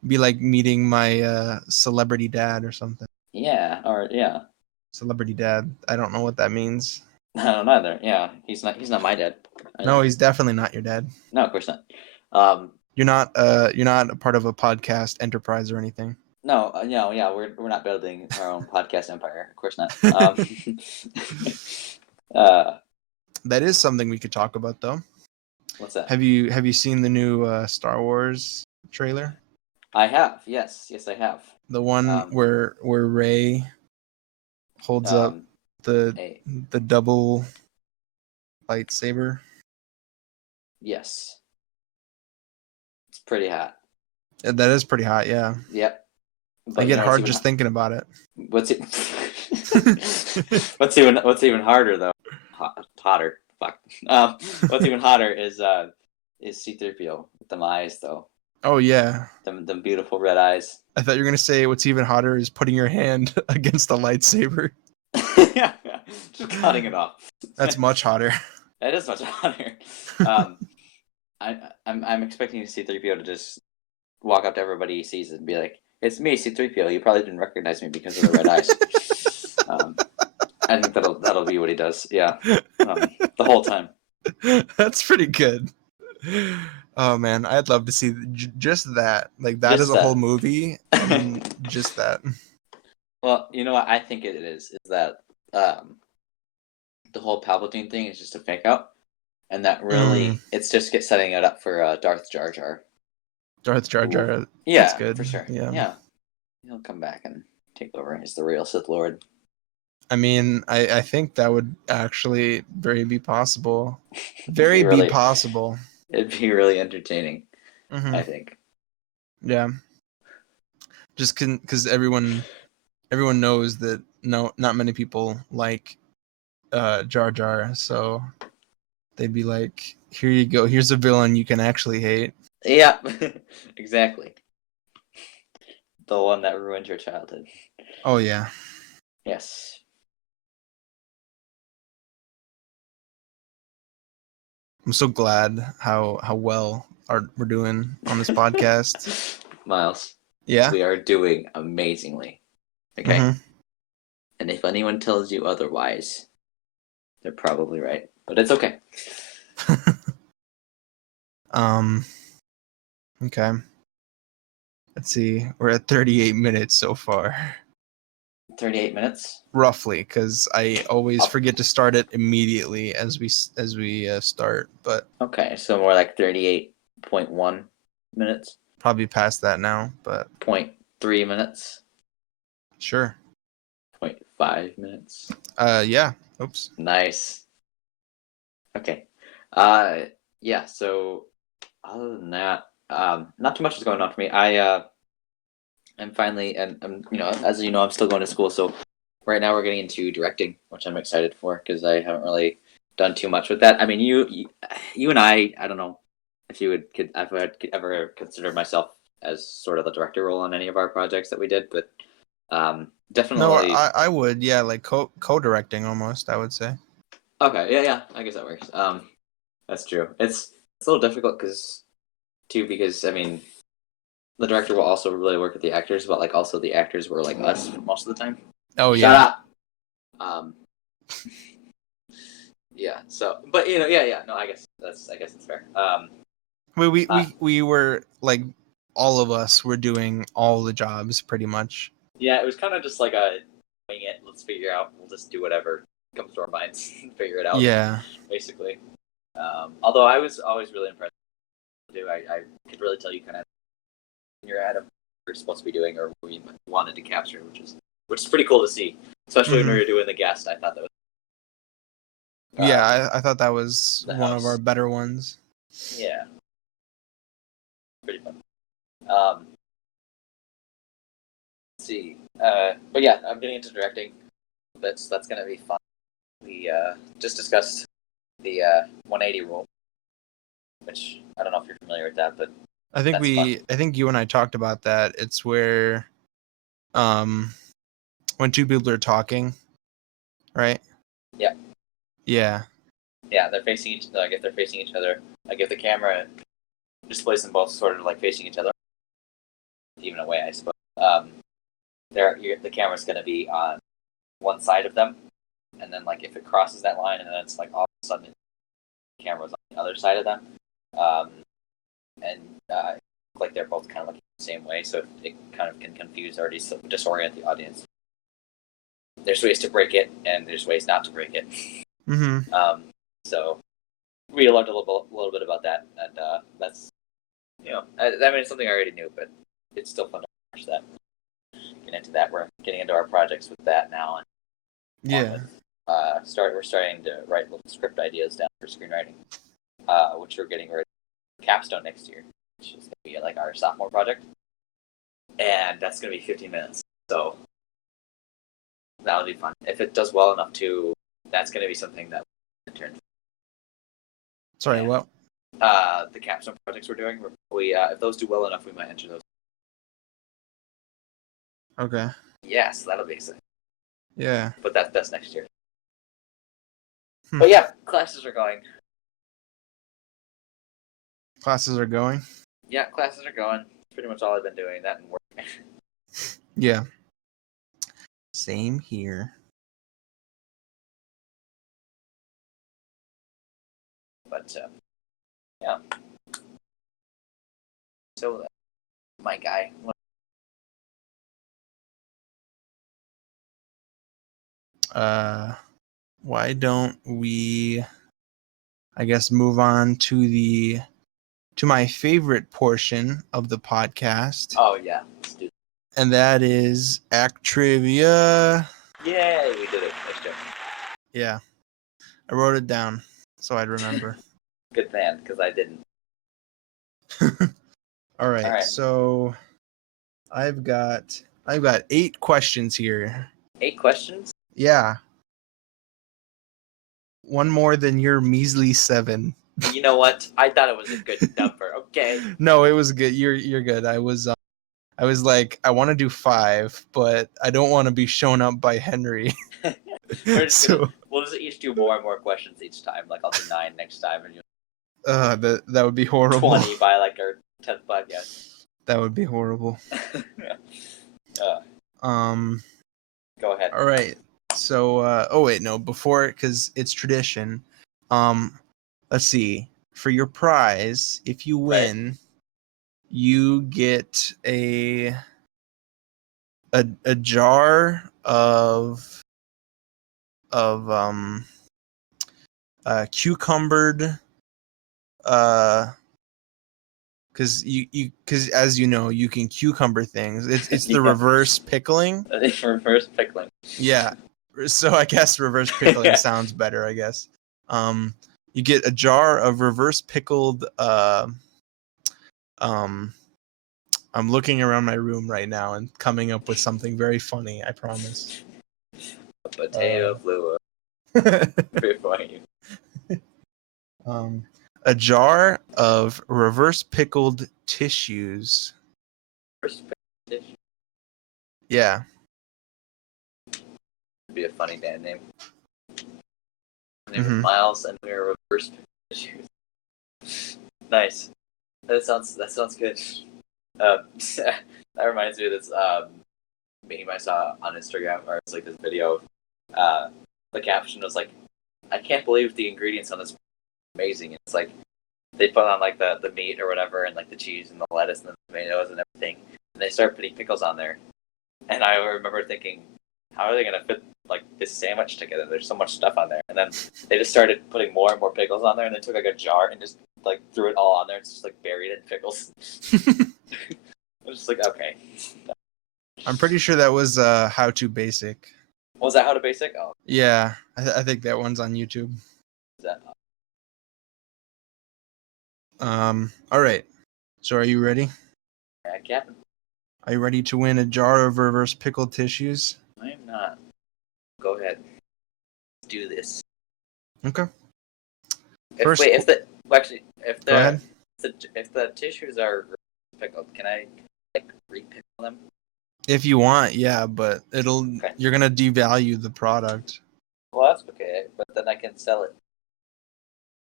be like meeting my celebrity dad or something. Yeah, Celebrity dad. I don't know what that means. I don't know either. Yeah, he's not my dad. No, he's definitely not your dad. No, of course not. You're not a part of a podcast enterprise or anything. No, we're not building our own podcast empire. Of course not. That is something we could talk about, though. What's that? Have you seen the new Star Wars trailer? I have. Yes, I have. The one Um, where Rey holds up um, the hey, the double lightsaber. yes, it's pretty hot. Yeah, that is pretty hot, yeah. Yep. I But you get know what's hard even just thinking about it. what's it? what's even harder though? Hotter. Fuck. What's even hotter is C-3PO with them eyes though. Oh yeah. Them beautiful red eyes. I thought you were gonna say what's even hotter is putting your hand against a lightsaber. Yeah, just cutting it off. That's much hotter. That is much hotter. Um, I'm expecting C-3PO to just walk up to everybody he sees and be like, "It's me, C-3PO. You probably didn't recognize me because of the red eyes." I think that'll be what he does. Yeah, the whole time. That's pretty good. Oh man, I'd love to see just that. Like that is Just a whole that. movie, and just that. Well, you know what I think it is that the whole Palpatine thing is just a fake out, and that Mm, really it's just setting it up for Darth Jar Jar. Darth Jar Who, Jar. That's yeah, good. for sure. Yeah. Yeah, he'll come back and take over as the real Sith Lord. I mean, I think that would actually very be possible. It'd Very be be really, possible. it'd be really entertaining. Hmm. I think. Yeah. Just because everyone knows that not many people like Jar Jar, so they'd be like, "Here you go. Here's a villain you can actually hate." Yeah, exactly. The one that ruined your childhood. Oh yeah. Yes. I'm so glad how well we're doing on this podcast. Miles, Yeah. we are doing amazingly. Okay? Mm-hmm. And if anyone tells you otherwise, they're probably right. But it's okay. um. Okay. Let's see. We're at 38 minutes so far, 38 minutes? roughly, because I always Up. forget to start it immediately as we start, but Okay, so more like 38.1 minutes, probably past that now. But point 0.3 minutes, sure. 0.5 minutes. Yeah. Oops. Nice. Okay. Uh, yeah, so other than that, not too much is going on for me. I'm finally, and as you know, I'm still going to school. So right now we're getting into directing, which I'm excited for because I haven't really done too much with that. I mean, you and I don't know if you could if I could ever consider myself as sort of the director role on any of our projects that we did, but No, definitely. I would. Yeah, like co-directing almost. I would say. Okay, yeah, I guess that works. That's true. It's a little difficult because I mean the director will also really work with the actors, but like also the actors were like us most of the time. Oh Shut yeah. up. Um, yeah. So, but yeah. No, I guess it's fair. Uh, We were like all of us were doing all the jobs pretty much. yeah, it was kind of just like a wing it. Let's figure out. We'll just do whatever comes to our minds and figure it out. Yeah. Basically. Although I was always really impressed. I could really tell you kind of you're at what you're supposed to be doing or what you wanted to capture, which is pretty cool to see, especially when we Hmm. were doing the guest. I thought that was Yeah, I thought that was the one of our house. better ones. Yeah, pretty fun. Um, let's see, but yeah, I'm getting into directing. That's gonna be fun. We just discussed the 180 rule, which I don't know if you're familiar with that, but that's fun. I think you and I talked about that. It's where um when two people are talking, right? Yeah, Yeah. yeah, they're facing each like if they're facing each other, like if the camera displays them both sort of like facing each other, even away, I suppose. The camera's gonna be on one side of them, and then like if it crosses that line, and then it's like all of a sudden the camera's on the other side of them, um, and like they're both kind of looking the same way, so it kind of can confuse or disorient the audience. There's ways to break it, and there's ways not to break it. Mm-hmm. So we learned a little bit about that, and that's I mean it's something I already knew, but it's still fun to watch that. Get into that. We're getting into our projects with that now, and Yeah. with, we're starting to write little script ideas down for screenwriting, which we're getting ready capstone next year, which is going to be like our sophomore project, and that's going to be 15 minutes. So that'll be fun. If it does well enough too, that's going to be something that we intern. Sorry, and, what? The capstone projects we're doing, we if those do well enough, we might enter those. Okay. Yes, that'll be exciting. Yeah. But that's next year. But yeah, classes are going. Classes are going? Yeah, classes are going. That's pretty much all I've been doing. That and work. Yeah. Same here. But yeah. So my guy. Why don't we, I guess, move on to my favorite portion of the podcast. Oh yeah, let's do it. And that is Act Trivia. Yay, we did it. Nice job. Yeah. I wrote it down so I'd remember. Good man, because I didn't. All right. So I've got 8 questions here. 8 questions? Yeah. One more than your measly 7. You know what? I thought it was a good number. Okay. No, it was good. You're good. I was like, I want to do 5, but I don't want to be shown up by Henri. We'll just each do more and more questions each time. Like I'll do 9 next time, and that would be horrible. 20 by like our 10th podcast. That would be horrible. Go ahead. All right. So, oh wait, no, before, because it's tradition. Let's see. For your prize, if you win, you get a jar of cucumbered, because as you know, you can cucumber things. It's the reverse pickling. Reverse pickling. Yeah. So I guess reverse pickling sounds better, I guess. You get a jar of reverse pickled I'm looking around my room right now and coming up with something very funny, I promise. A potato flew before you. A jar of reverse pickled tissues. Reverse pickled tissue? Yeah. Would be a funny band name. My name is Miles, and we're reverse pickled tissues. Nice. That sounds good. That reminds me of this meme I saw on Instagram, where it's like this video. The caption was like, "I can't believe the ingredients on this are amazing." And it's like they put on like the meat or whatever, and like the cheese and the lettuce and the tomatoes and everything, and they start putting pickles on there. And I remember thinking, how are they gonna fit like this sandwich together? There's so much stuff on there. And then they just started putting more and more pickles on there, and they took like a jar and just like threw it all on there. It's just like buried in pickles. I was just like, okay. I'm pretty sure that was How to Basic. Was that How to Basic? Oh. Yeah, I think that one's on YouTube. Is that? All right. So are you ready? Yeah, Captain. Are you ready to win a jar of reverse pickled tissues? I am not. Go ahead. Let's do this. Okay. If the tissues are pickled, can I like re-pickle them? If you want, yeah, but you're gonna devalue the product. Well, that's okay, but then I can sell it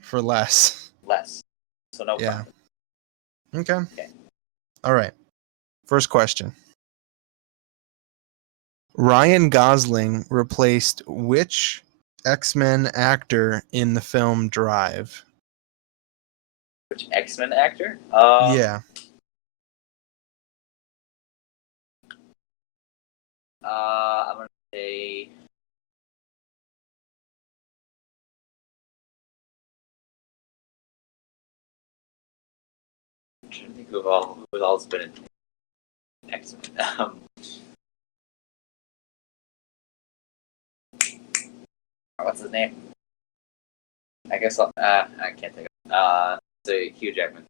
for less. So no problem. Okay. All right. First question. Ryan Gosling replaced which X-Men actor in the film Drive? Which X-Men actor? Yeah. I'm gonna say trying to think who's all been in X-Men. What's his name? I guess I can't think of. It's Hugh Jackman.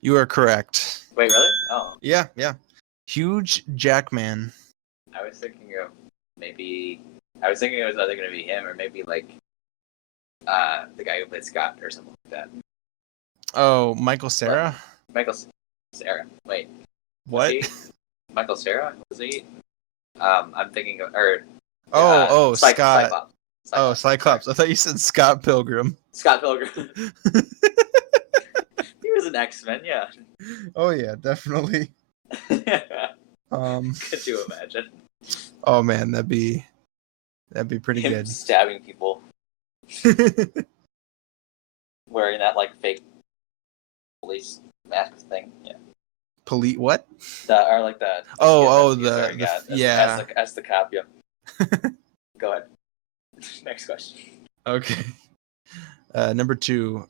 You are correct. Wait, really? Oh. Yeah. Huge Jackman. I was thinking it was either going to be him or maybe like the guy who played Scott or something like that. Oh, Michael Cera? Michael Cera. Wait. What? Michael Cera? Was he? I'm thinking of Scott. Cyclops. Oh, Cyclops. I thought you said Scott Pilgrim. Scott Pilgrim. He was an X-Men, yeah. Oh yeah, definitely. Could you imagine? Oh man, that'd be pretty Him good. stabbing people wearing that like fake police mask thing. Yeah. Police what? The as the cop. Yeah. Go ahead. Next question. Okay. Number 2.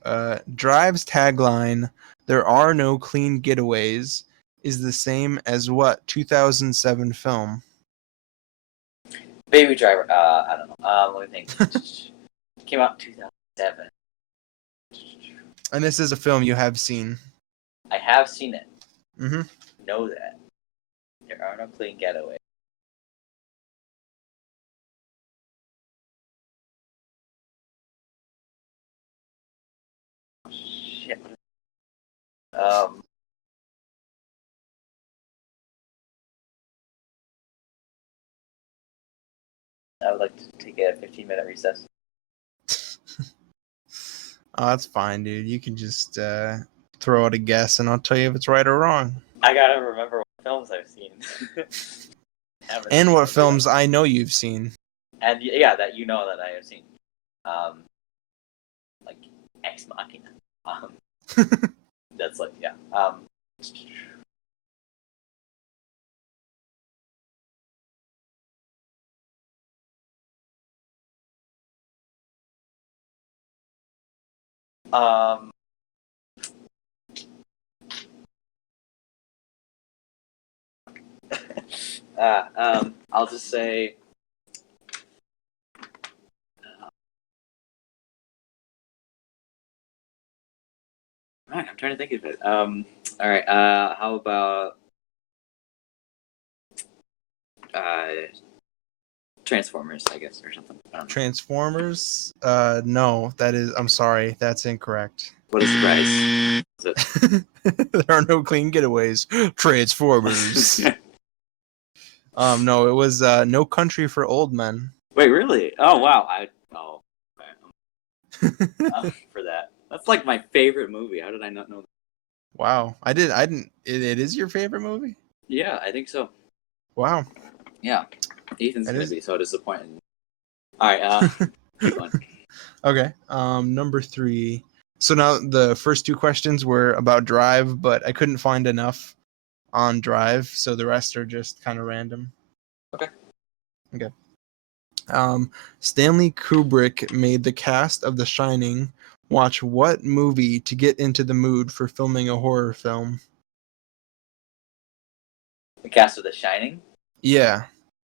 Drive's tagline, "There are no clean getaways," is the same as what 2007 film? Baby Driver. I don't know. Let me think. It came out in 2007. And this is a film you have seen. I have seen it. Mm-hmm. Know that. There are no clean getaways. Shit. I would like to take a 15-minute recess. Oh, that's fine, dude. You can just throw out a guess, and I'll tell you if it's right or wrong. I gotta remember what films I've seen. And what films I know you've seen. And yeah, that you know that I have seen. Like Ex Machina. That's like, yeah. I'll just say. Man, I'm trying to think of it. All right. How about Transformers? I guess or something. Transformers? No, I'm sorry, that's incorrect. What is the price? There are no clean getaways. Transformers. No, it was No Country for Old Men. Wait, really? Oh wow! For that. That's like my favorite movie. How did I not know that? Wow, I didn't. It is your favorite movie? Yeah, I think so. Wow. Yeah, Ethan's gonna be so disappointed. All right, keep going. Okay. Number 3. So now the first 2 questions were about Drive, but I couldn't find enough on Drive, so the rest are just kind of random. Okay. Stanley Kubrick made the cast of The Shining watch what movie to get into the mood for filming a horror film? The cast of The Shining? Yeah.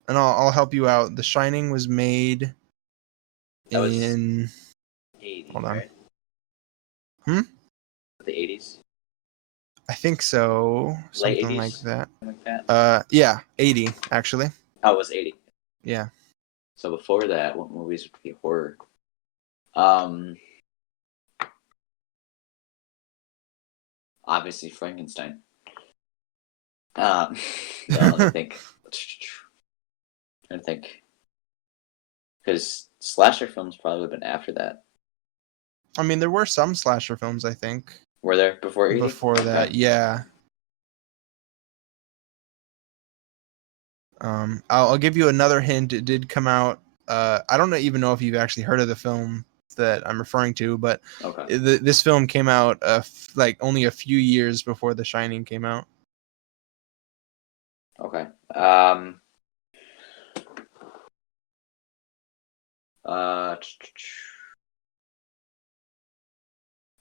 And I'll help you out. The Shining was made that was in 80s, hold on. Right? The 80s? I think so. Late Something 80s? like that. Something like that? Yeah, 80 actually. Oh, it was 80. Yeah. So before that, what movies would be horror? Obviously Frankenstein. Let me think. Trying to think. Because slasher films probably would have been after that. I mean, there were some slasher films, I think. Were there before 80? Before that, yeah. I'll give you another hint. It did come out. I don't even know if you've actually heard of the film that I'm referring to, but this film came out like only a few years before The Shining came out. Okay.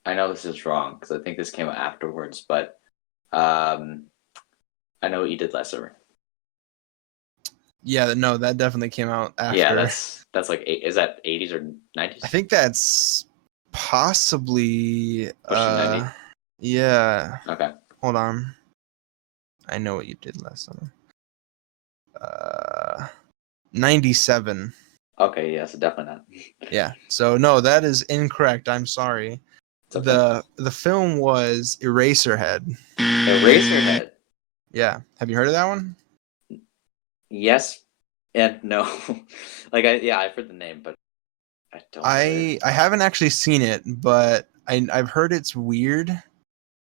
I know this is wrong because I think this came out afterwards, but I know what you did last summer. Yeah, no, that definitely came out after. Yeah, that's like is that 80s or 90s? I think that's possibly Pushing 90. yeah. Okay. Hold on. I know what you did last summer. 97. Okay, yeah, so definitely not. Yeah. So no, that is incorrect. I'm sorry. It's okay. The film was Eraserhead. Eraserhead. Yeah. Have you heard of that one? Yes and no. I've heard the name, but I don't know what it is. I haven't actually seen it, but I've heard it's weird.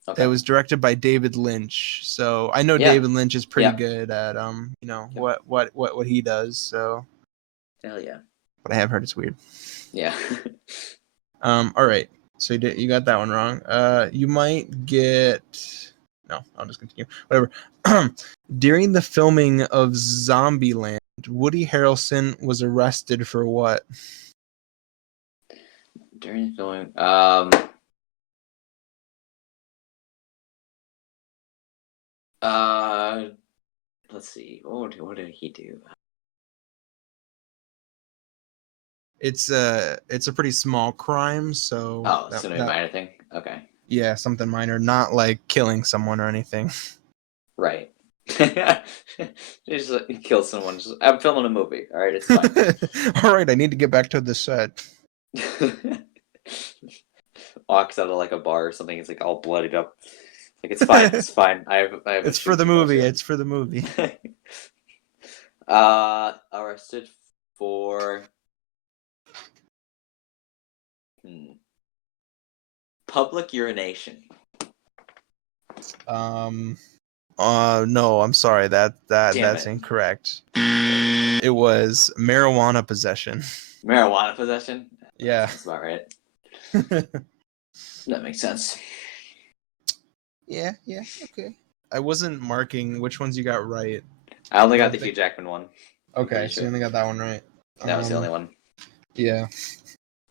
Okay. It was directed by David Lynch, so I know Yeah. David Lynch is pretty Yeah. good at Yep. what he does. So, Hell yeah. but I have heard it's weird. Yeah. All right. So you got that one wrong. You might get. No, I'll just continue. Whatever. During the filming of Zombieland, Woody Harrelson was arrested for what? During filming, let's see. What did he do? It's a pretty small crime, so Oh, it's gonna be that minor thing. Okay. yeah, something minor, not like killing someone or anything. Right. Just kill someone. I'm filming a movie. All right, it's fine. All right, I need to get back to the set. Walks out of like a bar or something. It's like all bloodied up. Like it's fine. It's fine. I have. It's for the movie. It's for the movie. Arrested for public urination. No, I'm sorry. That's it. Incorrect. It was marijuana possession. Marijuana possession? Yeah. That's about right. That makes sense. Yeah, okay. I wasn't marking which ones you got right. I only got the Hugh Jackman one. Okay, so you only got that one right. That was the only one. Yeah.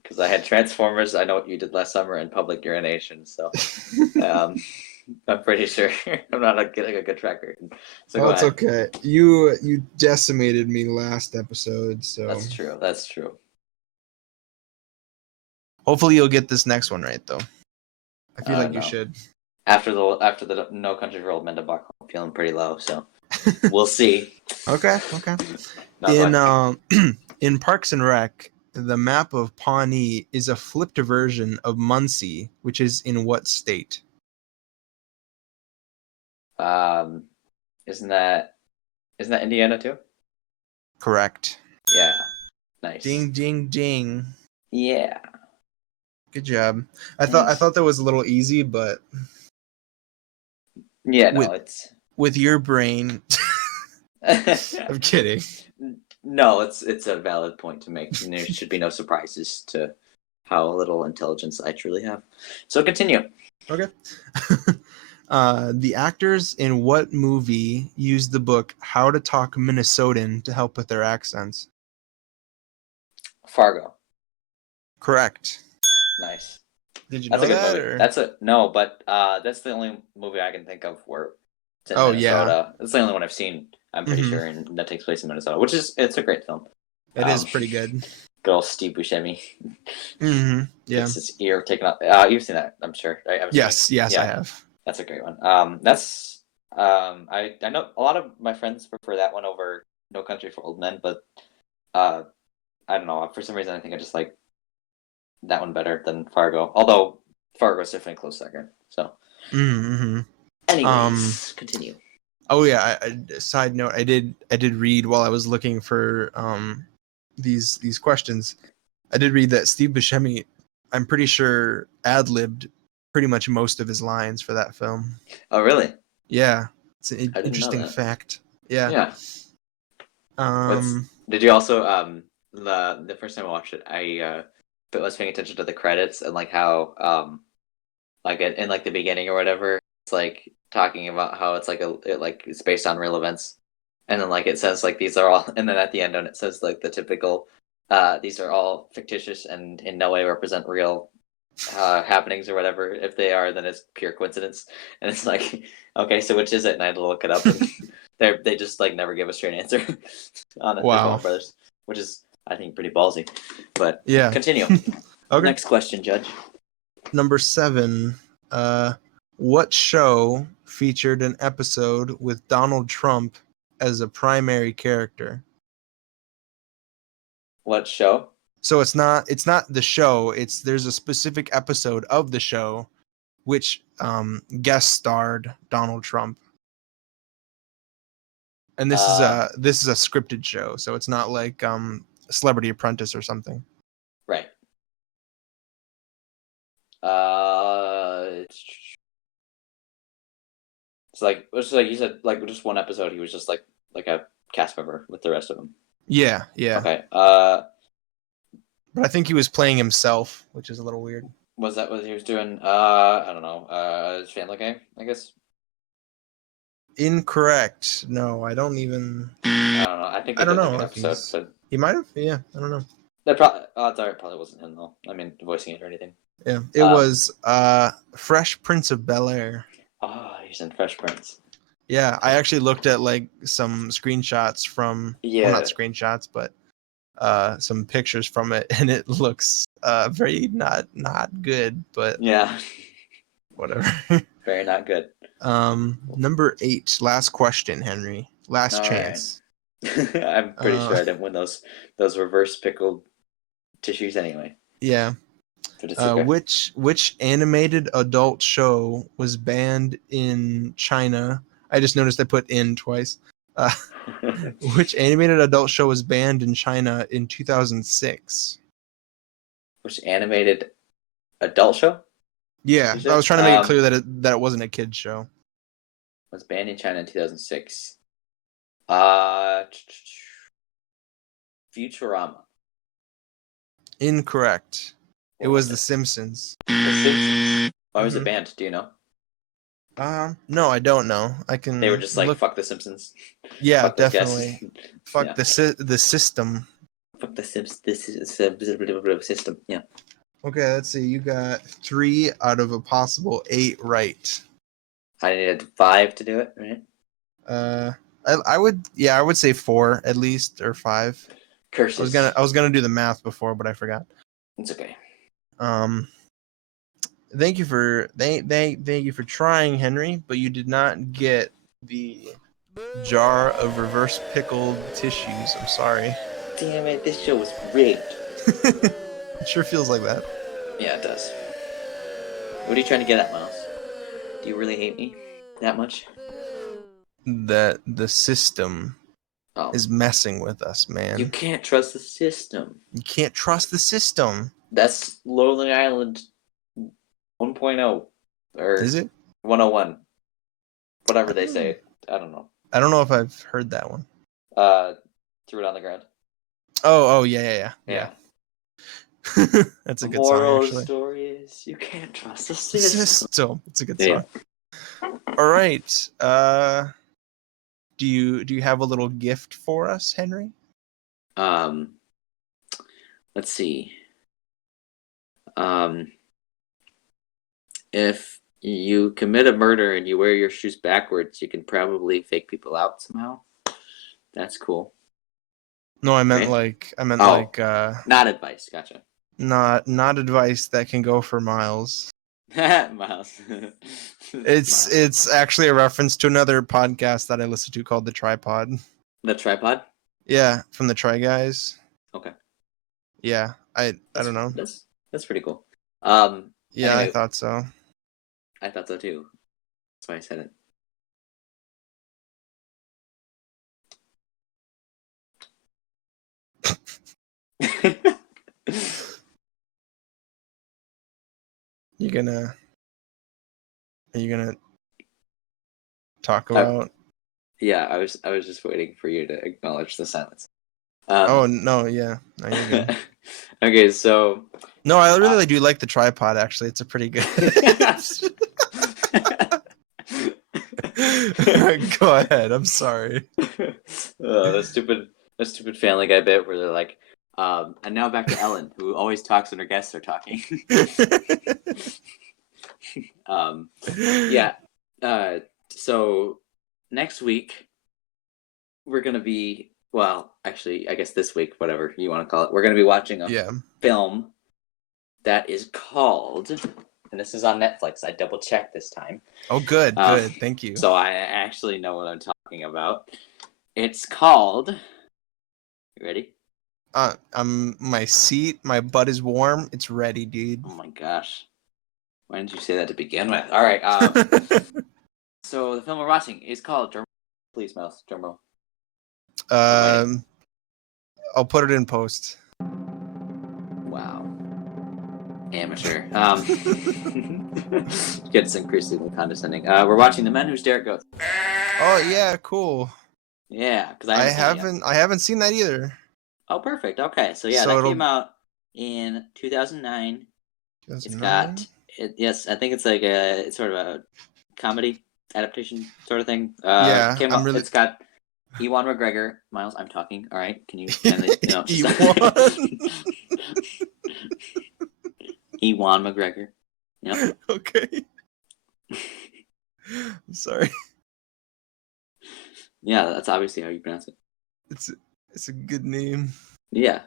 Because I had Transformers, I know what you did last summer, and public urination, so I'm pretty sure I'm not getting a good track record. So well, it's okay. You decimated me last episode, so That's true. That's true. Hopefully you'll get this next one right, though. I feel like you should. After the No Country for Old Men debacle, I'm feeling pretty low, so we'll see. Okay. In Parks and Rec, the map of Pawnee is a flipped version of Muncie, which is in what state? Isn't that Indiana too? Correct. Yeah. Nice. Ding ding ding. Yeah. Good job. I thought that was a little easy, but yeah, no, it's with your brain. I'm kidding. No, it's a valid point to make. And there should be no surprises to how little intelligence I truly have. So continue. Okay. The actors in what movie used the book How to Talk Minnesotan to help with their accents? Fargo. Correct. Nice. Did you know that? Or? But that's the only movie I can think of where it's in Minnesota. Yeah. It's the only one I've seen, I'm pretty sure, and that takes place in Minnesota, which it's a great film. It is pretty good. Good old Steve Buscemi. Yeah. It's his ear taken off. You've seen that, I'm sure. Right? Yes, I have. That's a great one. I know a lot of my friends prefer that one over No Country for Old Men, but I don't know. For some reason, I think I just like that one better than Fargo. Although Fargo is definitely a close second. So, anyways, continue. Oh yeah. Side note: I did read while I was looking for these questions. I did read that Steve Buscemi, I'm pretty sure, ad-libbed pretty much most of his lines for that film. Oh really? Yeah, it's an interesting fact. Yeah. Did you also the first time I watched it, I was paying attention to the credits and like how like in like the beginning or whatever, it's like talking about how it's like it's based on real events, and then like it says like these are all, and then at the end and it says like the typical these are all fictitious and in no way represent real happenings or whatever. If they are, then it's pure coincidence. And it's like, okay, so which is it? And I had to look it up, and they just like never give a straight answer on it. The Wow. Coen Brothers, which is I think pretty ballsy. But Yeah. continue. Okay. Next question, Judge. Number 7. What show featured an episode with Donald Trump as a primary character? What show? So it's not the show. There's a specific episode of the show which guest starred Donald Trump. And this is a scripted show, so it's not like Celebrity Apprentice or something. Right. It's like you said, like just one episode. He was just like a cast member with the rest of them. Yeah. Okay. But I think he was playing himself, which is a little weird. Was that what he was doing? I don't know. Family Guy, I guess. Incorrect. No, I don't even. I don't know. I think I don't did know an if episode, but he might have. Yeah, I don't know. that probably wasn't him though. I mean, voicing it or anything. Yeah, it was Fresh Prince of Bel-Air. Oh, he's in Fresh Prince. Yeah, I actually looked at like some screenshots from well, not screenshots, but some pictures from it, and it looks very not good, but yeah, whatever. very not good. Number 8, last question, Henry. Last All chance. Right. I'm pretty sure I didn't win those reverse pickled tissues anyway. Yeah. Okay. Which animated adult show was banned in China? I just noticed I put in twice. Which animated adult show was banned in China in 2006? Which animated adult show? Yeah, I was trying to make it clear that it wasn't a kid's show. Was banned in China in 2006. Futurama. Incorrect. It was The Simpsons. The Simpsons. Why was it banned? Do you know? No, I don't know. I can. They were just like, fuck The Simpsons. Yeah, fuck definitely. Fuck yeah. the system. Fuck the Sims. This is system. Yeah. Okay, let's see. You got 3 out of a possible 8 right. I needed 5 to do it, right? I would say 4 at least, or 5. Curses. I was gonna do the math before, but I forgot. It's okay. Thank you for trying, Henry, but you did not get the jar of reverse pickled tissues. I'm sorry. Damn it! This show was rigged. It sure feels like that. Yeah, it does. What are you trying to get at, Miles? Do you really hate me that much? That the system is messing with us, man. You can't trust the system. You can't trust the system. That's Lonely Island 1.0. Or is it? 101. Whatever they say. I don't know. I don't know if I've heard that one. Threw It on the Ground. Oh, yeah. That's a good song, moral actually. Of the story is you can't trust the system. It's a good song. All right. Do you have a little gift for us, Henry? Let's see. If you commit a murder and you wear your shoes backwards, you can probably fake people out somehow. That's cool. No, I meant not advice. Gotcha. Not advice that can go for miles. Miles. It's actually a reference to another podcast that I listen to called The Tripod. The Tripod? Yeah, from the Try Guys. Okay. Yeah, I don't know. That's pretty cool. Yeah, anyway, I thought so. I thought so too. That's why I said it. Are you gonna talk about? Yeah, I was just waiting for you to acknowledge the silence. Oh no, yeah. No, you're good. Okay, so no, I really do like The Tripod. Actually, it's a pretty good. Go ahead. I'm sorry. The stupid Family Guy bit where they're like, And now back to Ellen, who always talks when her guests are talking. Yeah. So next week we're gonna be actually, I guess this week, whatever you want to call it, we're gonna be watching a film that is called, and this is on Netflix. I double checked this time. Oh, good. Thank you. So I actually know what I'm talking about. It's called. You ready? My butt is warm. It's ready, dude. Oh my gosh. Why didn't you say that to begin with? All right. So the film we're watching is called. Please, mouse. Drum roll. I'll put it in post. Wow. Amateur. Gets increasingly condescending. We're watching The Men Who Stare at Goats. Oh yeah, cool. Yeah, because I haven't seen that either. Oh, perfect. Okay, so that came out in 2009. It's got yes, I think it's like it's sort of a comedy adaptation sort of thing. It's got Ewan McGregor. Miles, I'm talking. All right, can you? Ewan McGregor. Yep. Okay. I'm sorry. Yeah, that's obviously how you pronounce it. It's a good name. Yeah.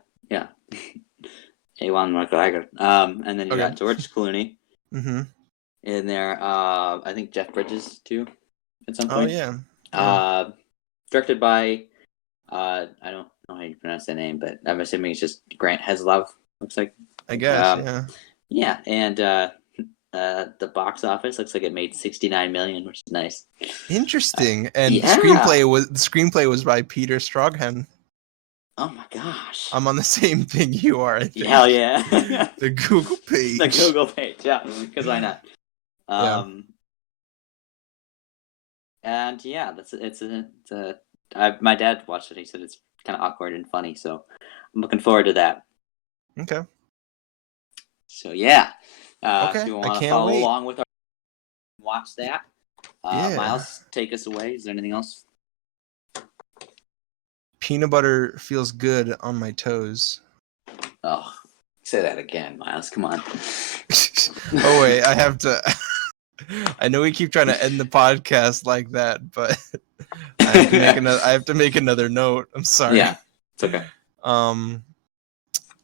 Ewan McGregor. And then you got George Clooney. Mm-hmm. In there, I think Jeff Bridges too, at some point. Oh yeah. Directed by, I don't know how you pronounce that name, but I'm assuming it's just Grant Heslov. Looks like. I guess. Yeah, and the box office looks like it made $69 million, which is nice. Interesting. And the screenplay was by Peter Stroghan. Oh my gosh. I'm on the same thing you are, I think. Hell yeah. The Google page. The Google page, yeah. Because why not? And yeah, my dad watched it. He said it's kind of awkward and funny, so I'm looking forward to that. Okay. So yeah. Okay. If you want to follow along with our watch that. Miles, take us away. Is there anything else? Peanut butter feels good on my toes. Oh, say that again, Miles. Come on. Oh wait, I have to. I know we keep trying to end the podcast like that, but I have to make another note. I'm sorry. Yeah, it's okay.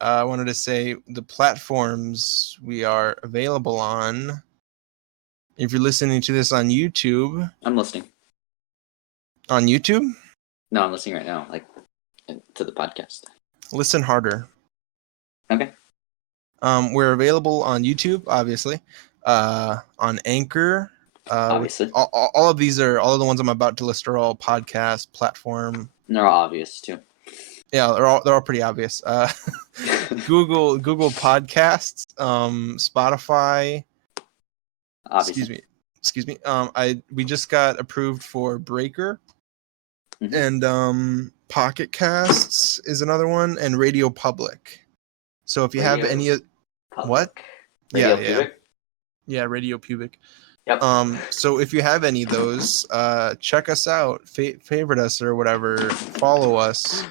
I wanted to say the platforms we are available on. If you're listening to this on YouTube, I'm listening. On YouTube? No, I'm listening right now, like to the podcast. Listen harder. Okay. We're available on YouTube, obviously. On Anchor. Obviously. All of the ones I'm about to list are all podcast platform. And they're all obvious too. Yeah, they're all pretty obvious. Google Podcasts, Spotify. Obviously. Excuse me. We just got approved for Breaker. Mm-hmm. And Pocket Casts is another one, and Radio Public. So if you have any of what? Radio Pubic? Yeah, Radio Pubic. Yep. So if you have any of those, check us out, favorite us or whatever, follow us.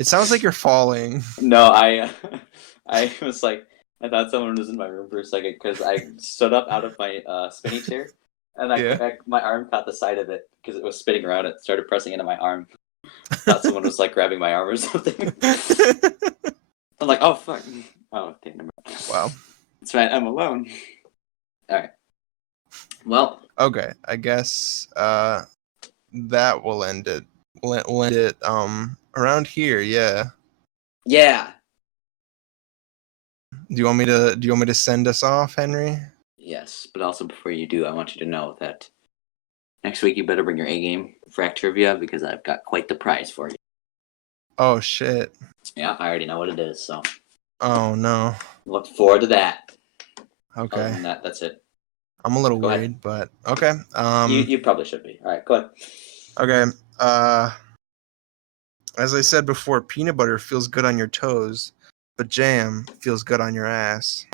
It sounds like you're falling. No, I was like, I thought someone was in my room for a second because I stood up out of my spinning chair, and my arm caught the side of it because it was spinning around. It started pressing into my arm. I thought someone was like grabbing my arm or something. I'm like, oh fuck. Oh, damn. Wow. That's right. I'm alone. All right. Well. Okay. I guess that will end it. We'll end it around here. Yeah. Yeah. Do you want me to send us off, Henry? Yes, but also before you do, I want you to know that next week you better bring your A game for Trivia because I've got quite the prize for you. Oh shit. Yeah, I already know what it is, so. Oh no. Look forward to that. Okay. Other than that, that's it. I'm a little worried, but okay. You probably should be. All right, go ahead. Okay. As I said before, peanut butter feels good on your toes, but jam feels good on your ass.